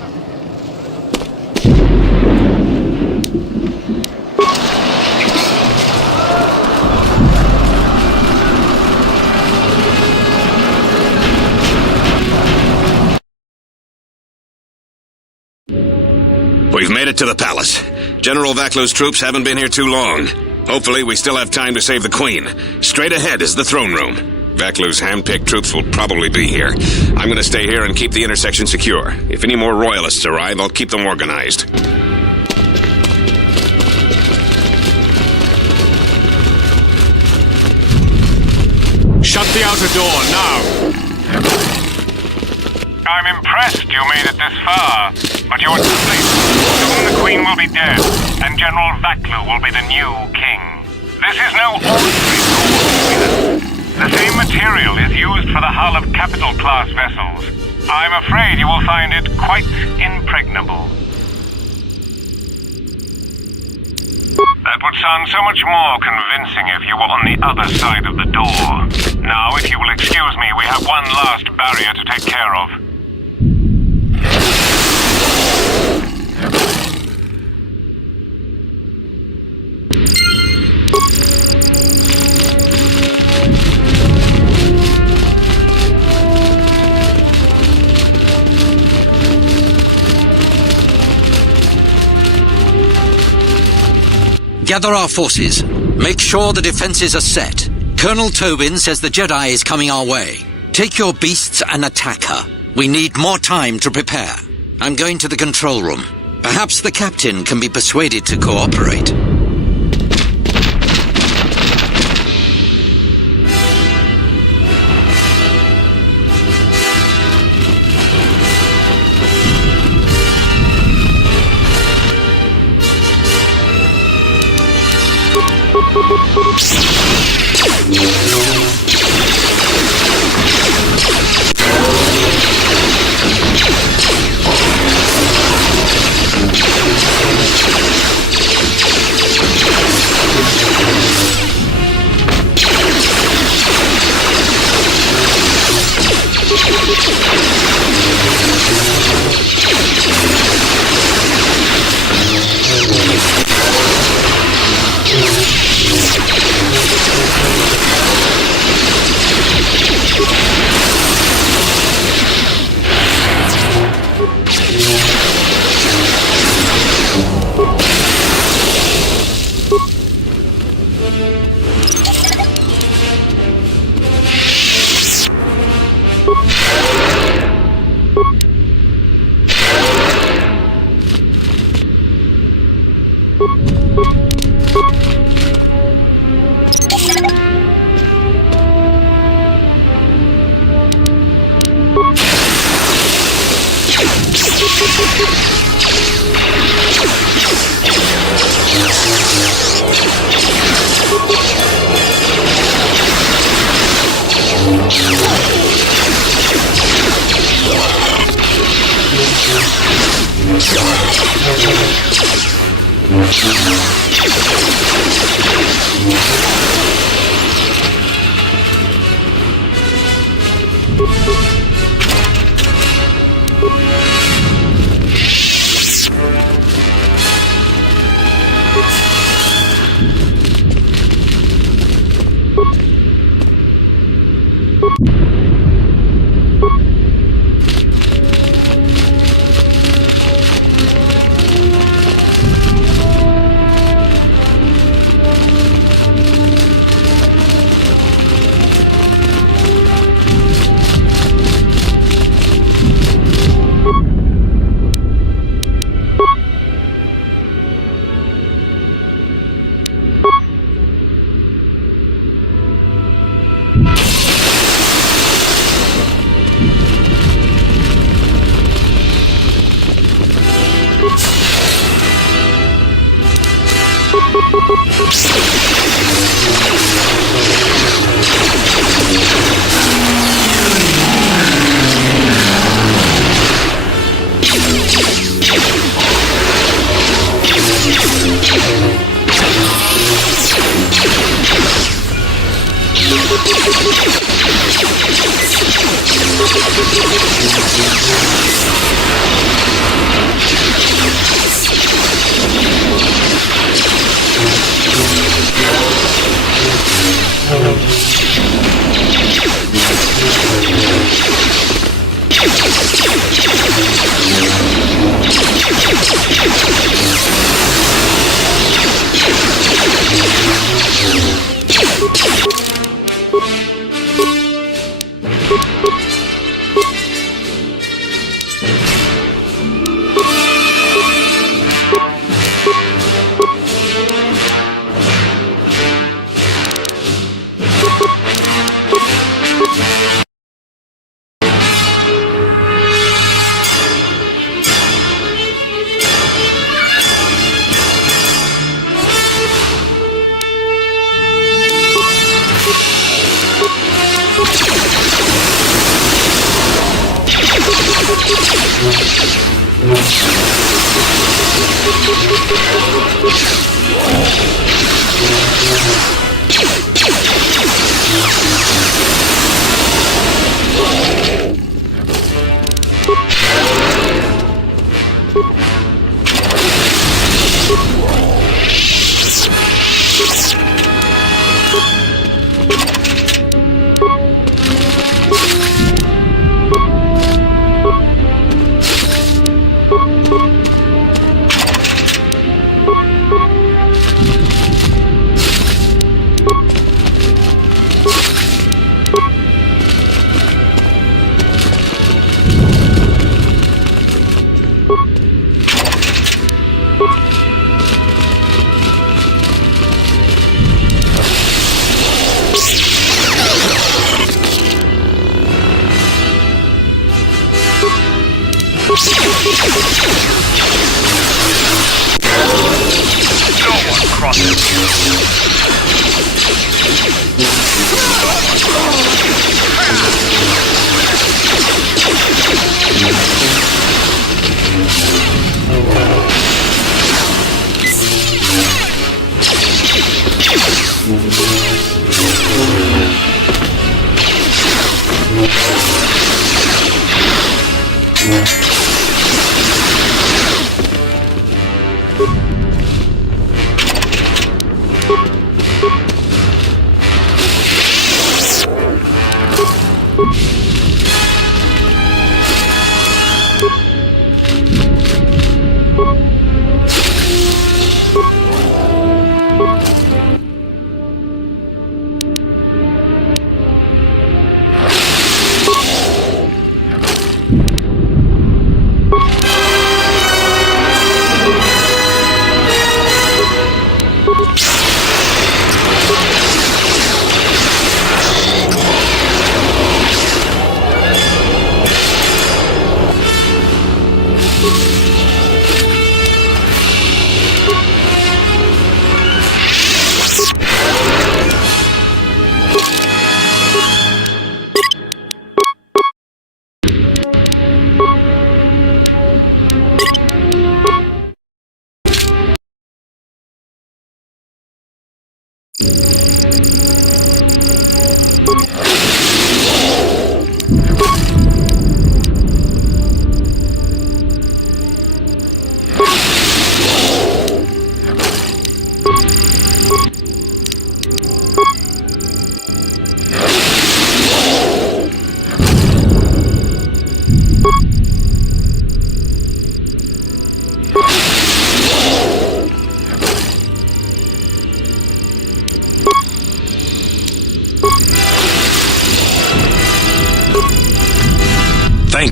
We've made it to the palace. General Vaklu's troops haven't been here too long. Hopefully we still have time to save the Queen. Straight ahead is the throne room. Vaklu's hand-picked troops will probably be here. I'm gonna stay here and keep the intersection secure. If any more royalists arrive, I'll keep them organized. Shut the outer door, now! I'm impressed you made it this far, but you're too late. Soon the Queen will be dead, and General Vaklu will be the new king. This is no ordinary door. The same material is used for the hull of capital-class vessels. I'm afraid you will find it quite impregnable. That would sound so much more convincing if you were on the other side of the door. Now, if you will excuse me, we have one last barrier to take care of. Gather our forces. Make sure the defenses are set. Colonel Tobin says the Jedi is coming our way. Take your beasts and attack her. We need more time to prepare. I'm going to the control room. Perhaps the captain can be persuaded to cooperate. Thank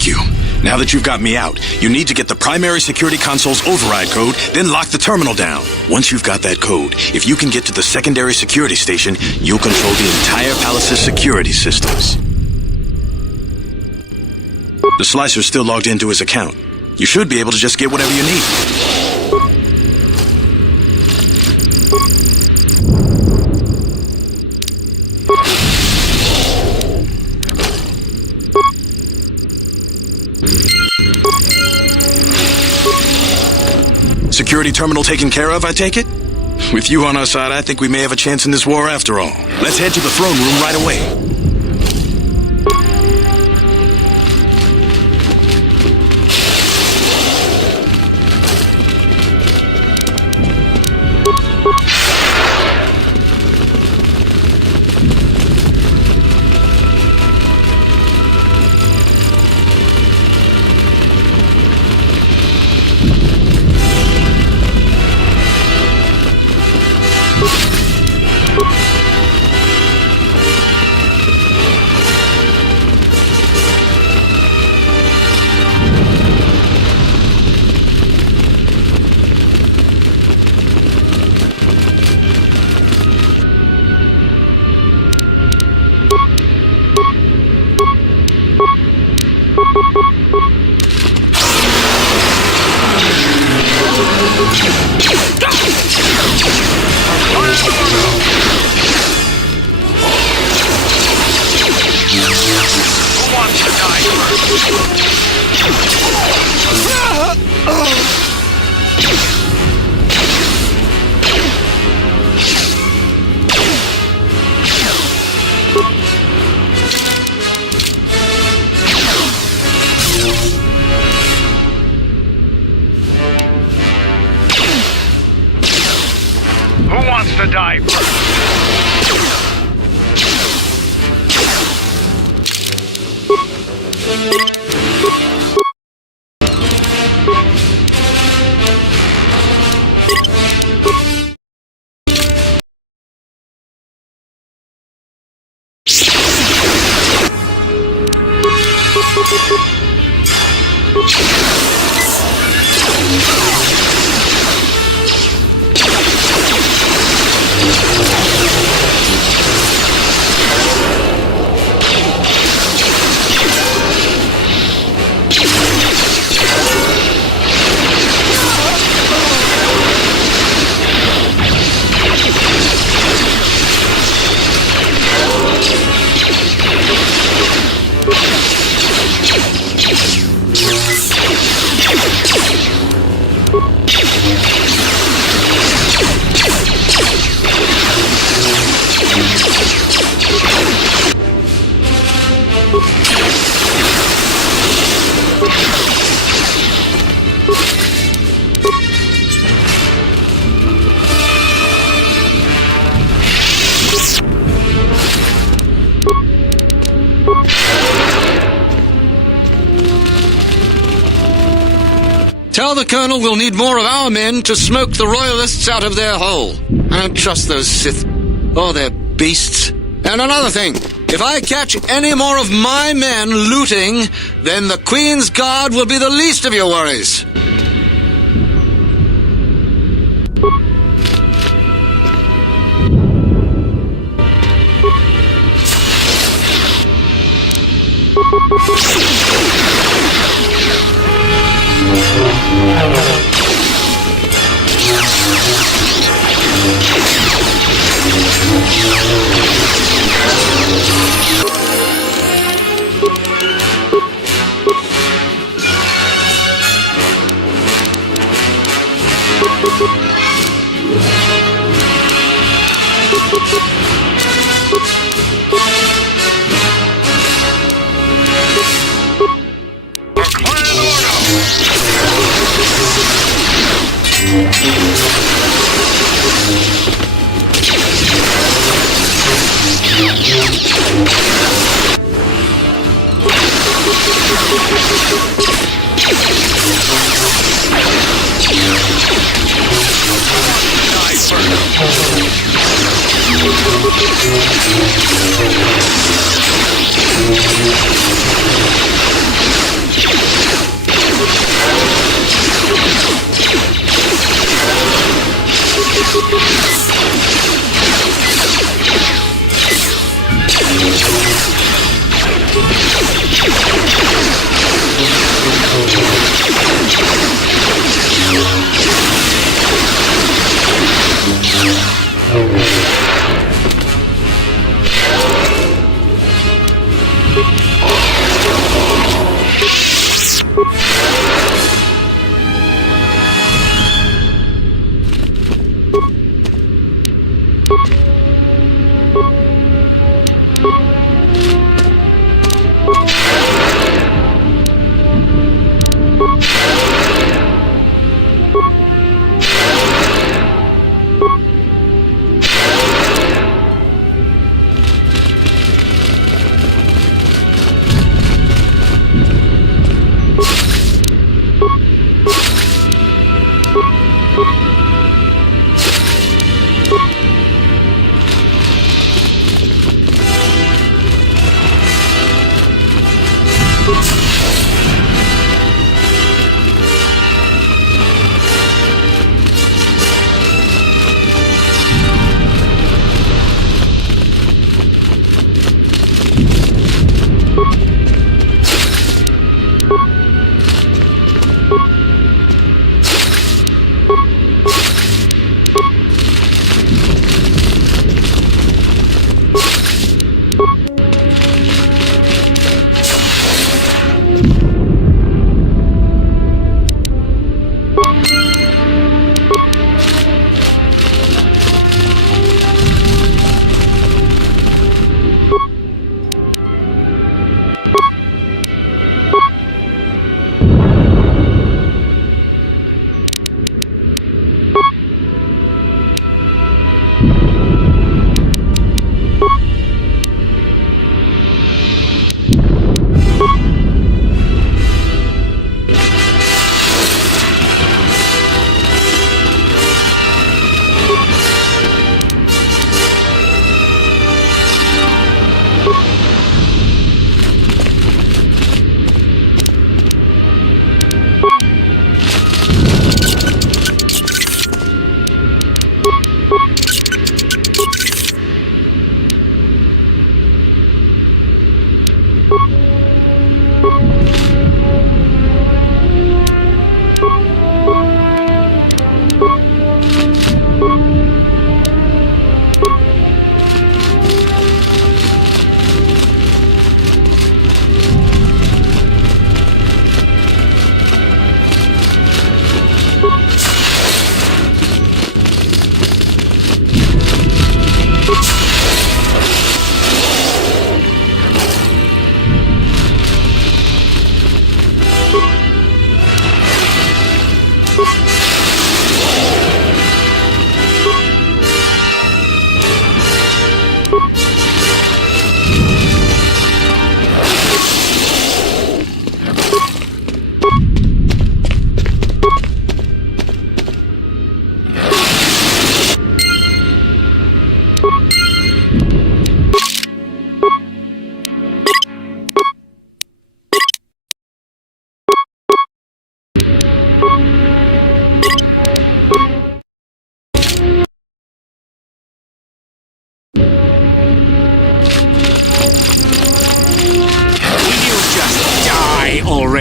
you. Now that you've got me out, you need to get the primary security console's override code, then lock the terminal down. Once you've got that code, if you can get to the secondary security station, you'll control the entire palace's security systems. The Slicer's still logged into his account. You should be able to just get whatever you need. Security terminal taken care of, I take it? With you on our side, I think we may have a chance in this war after all. Let's head to the throne room right away. Who wants to die first? Who wants to die first? Tell the Colonel we'll need more of our men to smoke the Royalists out of their hole. I don't trust those Sith or their beasts. And another thing, if I catch any more of my men looting, then the Queen's Guard will be the least of your worries.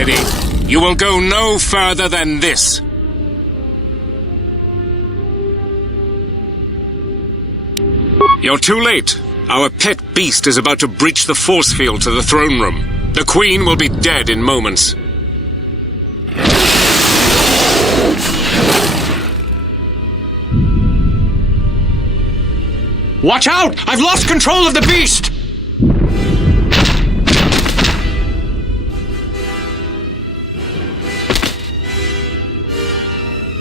ready. You will go no further than this. You're too late. Our pet beast is about to breach the force field to the throne room. The Queen will be dead in moments. Watch out! I've lost control of the beast!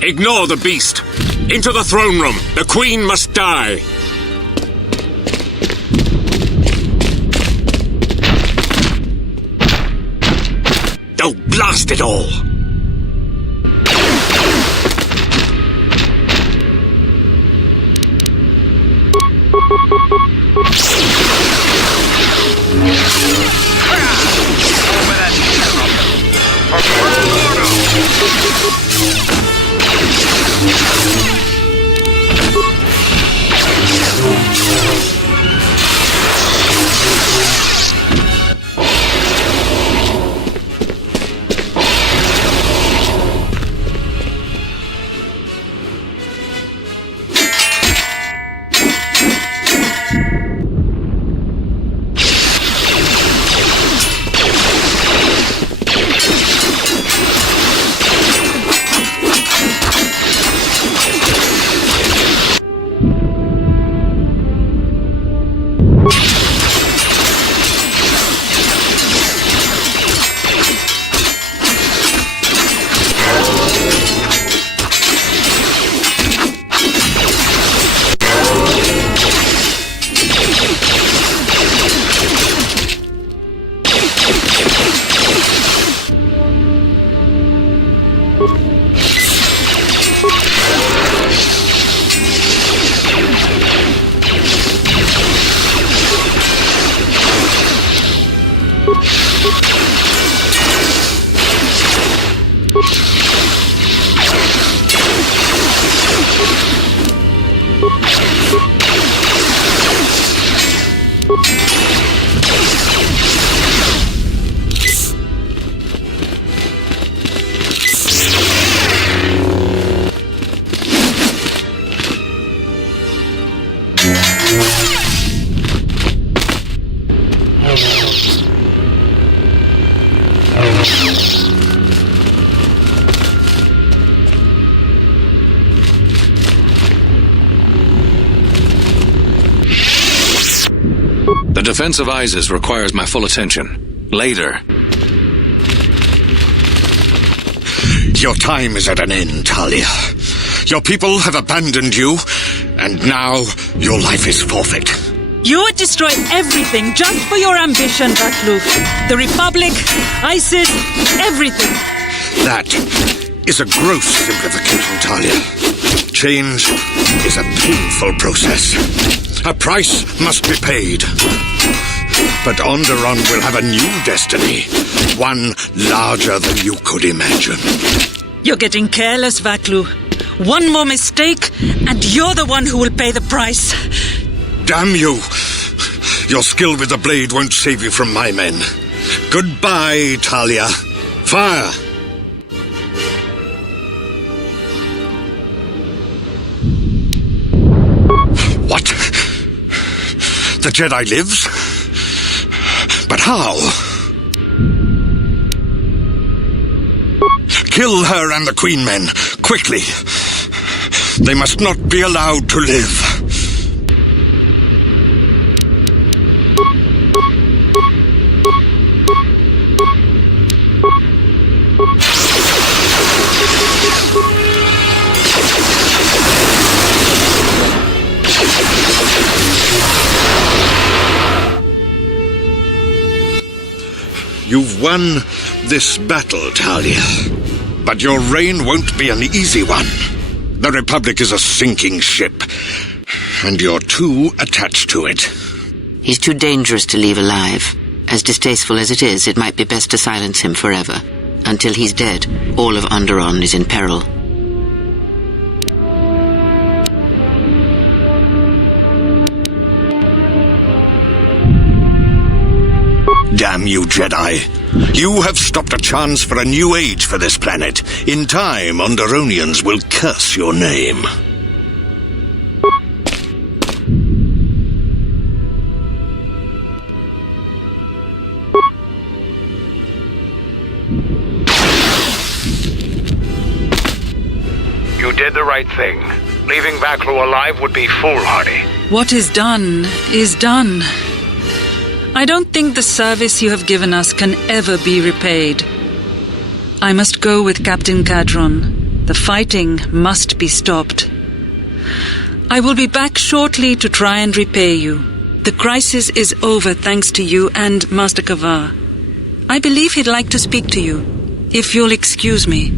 Ignore the beast. Into the throne room. The Queen must die. Oh, blast it all! The defense of Isis requires my full attention. Later. Your time is at an end, Talia. Your people have abandoned you, and now your life is forfeit. You would destroy everything just for your ambition, Vakluf. The Republic, ISIS, everything. That is a gross simplification, Talia. Change is a painful process. A price must be paid. But Onderon will have a new destiny. One larger than you could imagine. You're getting careless, Vaklu. One more mistake, and you're the one who will pay the price. Damn you! Your skill with the blade won't save you from my men. Goodbye, Talia. Fire! What? The Jedi lives? But how? Kill her and the Queen men, quickly. They must not be allowed to live. You've won this battle, Talia. But your reign won't be an easy one. The Republic is a sinking ship, and you're too attached to it. He's too dangerous to leave alive. As distasteful as it is, it might be best to silence him forever. Until he's dead, all of Onderon is in peril. Damn Damn you, Jedi. You have stopped a chance for a new age for this planet. In time, Onderonians will curse your name. You did the right thing. Leaving Vaklu alive would be foolhardy. What is done is done. I don't think the service you have given us can ever be repaid. I must go with Captain Cadron. The fighting must be stopped. I will be back shortly to try and repay you. The crisis is over thanks to you and Master Kavar. I believe he'd like to speak to you, if you'll excuse me.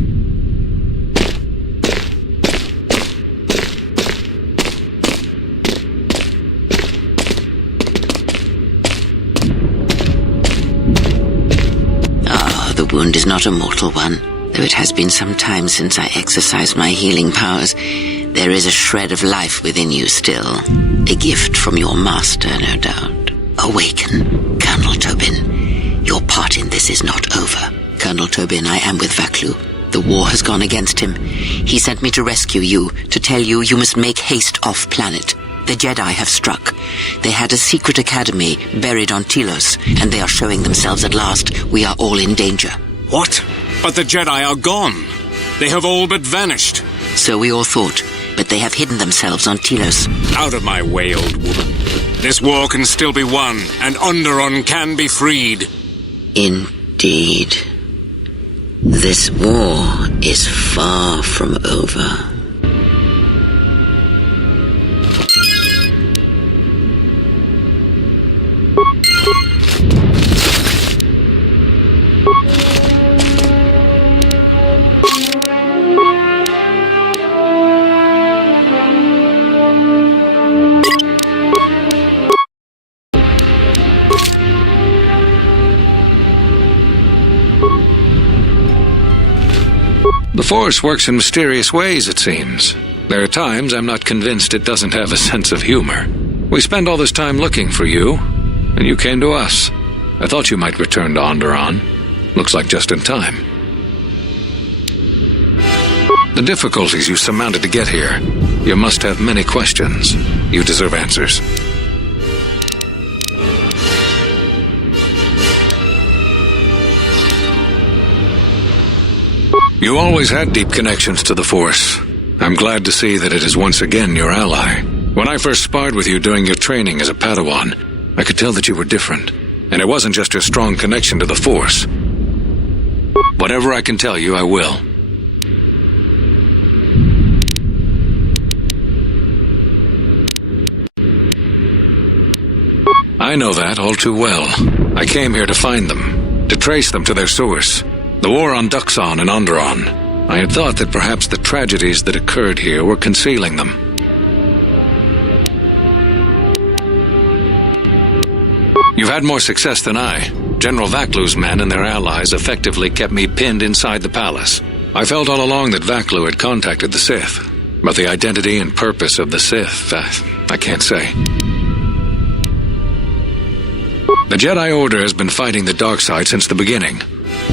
The wound is not a mortal one, though it has been some time since I exercised my healing powers. There is a shred of life within you still. A gift from your master, no doubt. Awaken, Colonel Tobin. Your part in this is not over. Colonel Tobin, I am with Vaklu. The war has gone against him. He sent me to rescue you, to tell you you must make haste off-planet. The Jedi have struck. They had a secret academy buried on Telos, and they are showing themselves at last. We are all in danger. What? But the Jedi are gone. They have all but vanished. So we all thought, but they have hidden themselves on Telos. Out of my way, old woman. This war can still be won, and Onderon can be freed. Indeed. This war is far from over. The Force works in mysterious ways, it seems. There are times I'm not convinced it doesn't have a sense of humor. We spend all this time looking for you, and you came to us. I thought you might return to Onderon. Looks like just in time. The difficulties you surmounted to get here. You must have many questions. You deserve answers. You always had deep connections to the Force. I'm glad to see that it is once again your ally. When I first sparred with you during your training as a Padawan, I could tell that you were different. And it wasn't just your strong connection to the Force. Whatever I can tell you, I will. I know that all too well. I came here to find them, to trace them to their source. The war on Duxon and Onderon. I had thought that perhaps the tragedies that occurred here were concealing them. You've had more success than I. General Vaklu's men and their allies effectively kept me pinned inside the palace. I felt all along that Vaklu had contacted the Sith, but the identity and purpose of the Sith, I can't say. The Jedi Order has been fighting the Darkside since the beginning.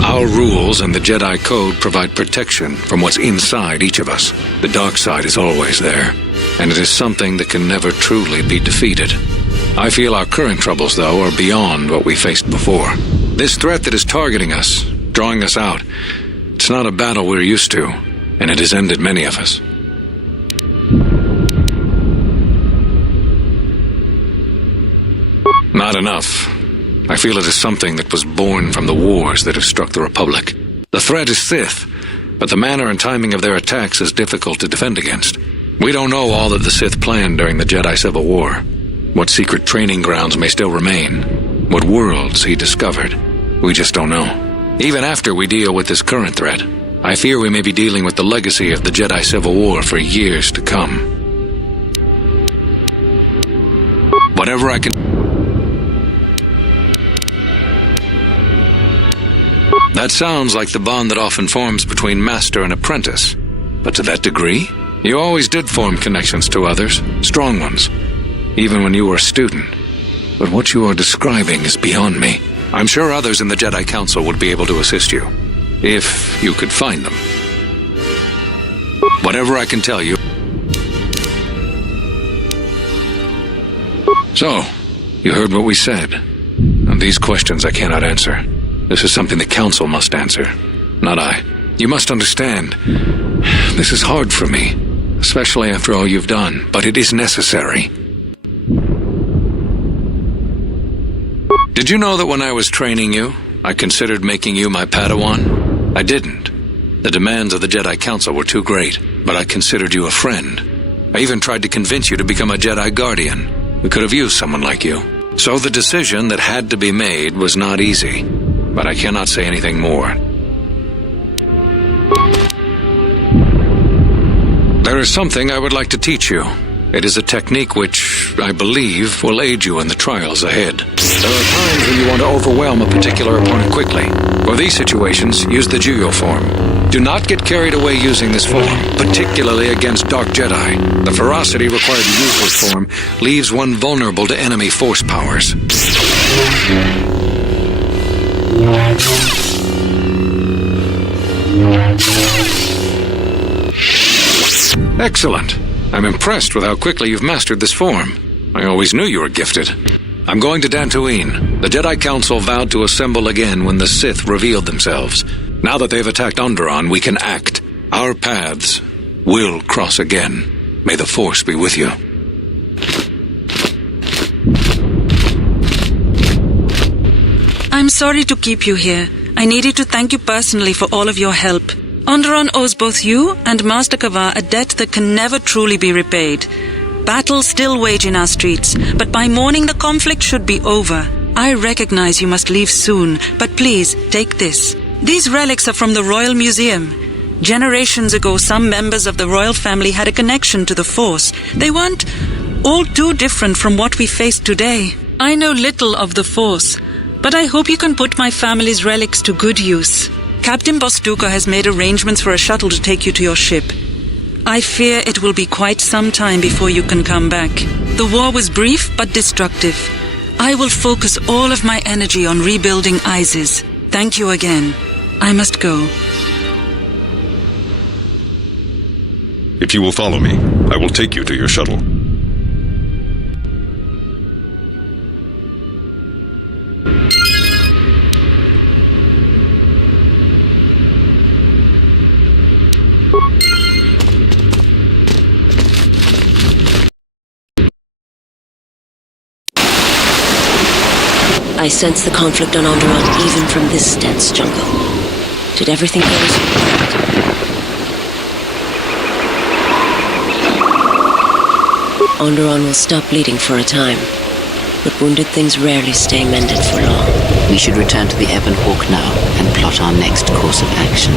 Our rules and the Jedi Code provide protection from what's inside each of us. The Darkside is always there, and it is something that can never truly be defeated. I feel our current troubles, though, are beyond what we faced before. This threat that is targeting us, drawing us out, it's not a battle we're used to, and it has ended many of us. Not enough. I feel it is something that was born from the wars that have struck the Republic. The threat is Sith, but the manner and timing of their attacks is difficult to defend against. We don't know all that the Sith planned during the Jedi Civil War. What secret training grounds may still remain. What worlds he discovered. We just don't know. Even after we deal with this current threat, I fear we may be dealing with the legacy of the Jedi Civil War for years to come. Whatever I can... That sounds like the bond that often forms between master and apprentice. But to that degree, you always did form connections to others, strong ones, even when you were a student. But what you are describing is beyond me. I'm sure others in the Jedi Council would be able to assist you, if you could find them. Whatever I can tell you. So, you heard what we said. And these questions I cannot answer. This is something the Council must answer, not I. You must understand, this is hard for me, especially after all you've done, but it is necessary. Did you know that when I was training you, I considered making you my Padawan? I didn't. The demands of the Jedi Council were too great, but I considered you a friend. I even tried to convince you to become a Jedi Guardian. We could have used someone like you. So the decision that had to be made was not easy, but I cannot say anything more. There is something I would like to teach you. It is a technique which, I believe, will aid you in the trials ahead. There are times when you want to overwhelm a particular opponent quickly. For these situations, use the Juyo form. Do not get carried away using this form, particularly against Dark Jedi. The ferocity required to use this form leaves one vulnerable to enemy force powers. Excellent. I'm impressed with how quickly you've mastered this form. I always knew you were gifted. I'm going to Dantooine. The Jedi Council vowed to assemble again when the Sith revealed themselves. Now that they've attacked Onderon, we can act. Our paths will cross again. May the Force be with you. I'm sorry to keep you here. I needed to thank you personally for all of your help. Onderon owes both you and Master Kavar a debt that can never truly be repaid. Battles still wage in our streets, but by morning the conflict should be over. I recognize you must leave soon, but please, take this. These relics are from the Royal Museum. Generations ago, some members of the royal family had a connection to the Force. They weren't all too different from what we face today. I know little of the Force, but I hope you can put my family's relics to good use. Captain Bostuka has made arrangements for a shuttle to take you to your ship. I fear it will be quite some time before you can come back. The war was brief but destructive. I will focus all of my energy on rebuilding Isis. Thank you again. I must go. If you will follow me, I will take you to your shuttle. I sense the conflict on Onderon even from this dense jungle. Did everything go as you planned? Onderon will stop bleeding for a time, but wounded things rarely stay mended for long. We should return to the Ebon Hawk now and plot our next course of action.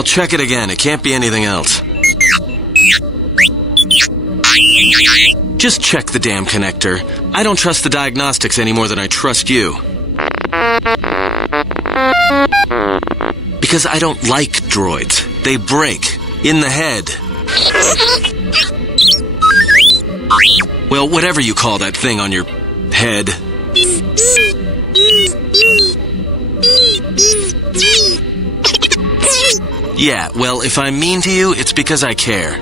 Well, check it again. It can't be anything else. Just check the damn connector. I don't trust the diagnostics any more than I trust you. Because I don't like droids. They break. In the head. Well, whatever you call that thing on your head. Yeah, well, if I'm mean to you, it's because I care.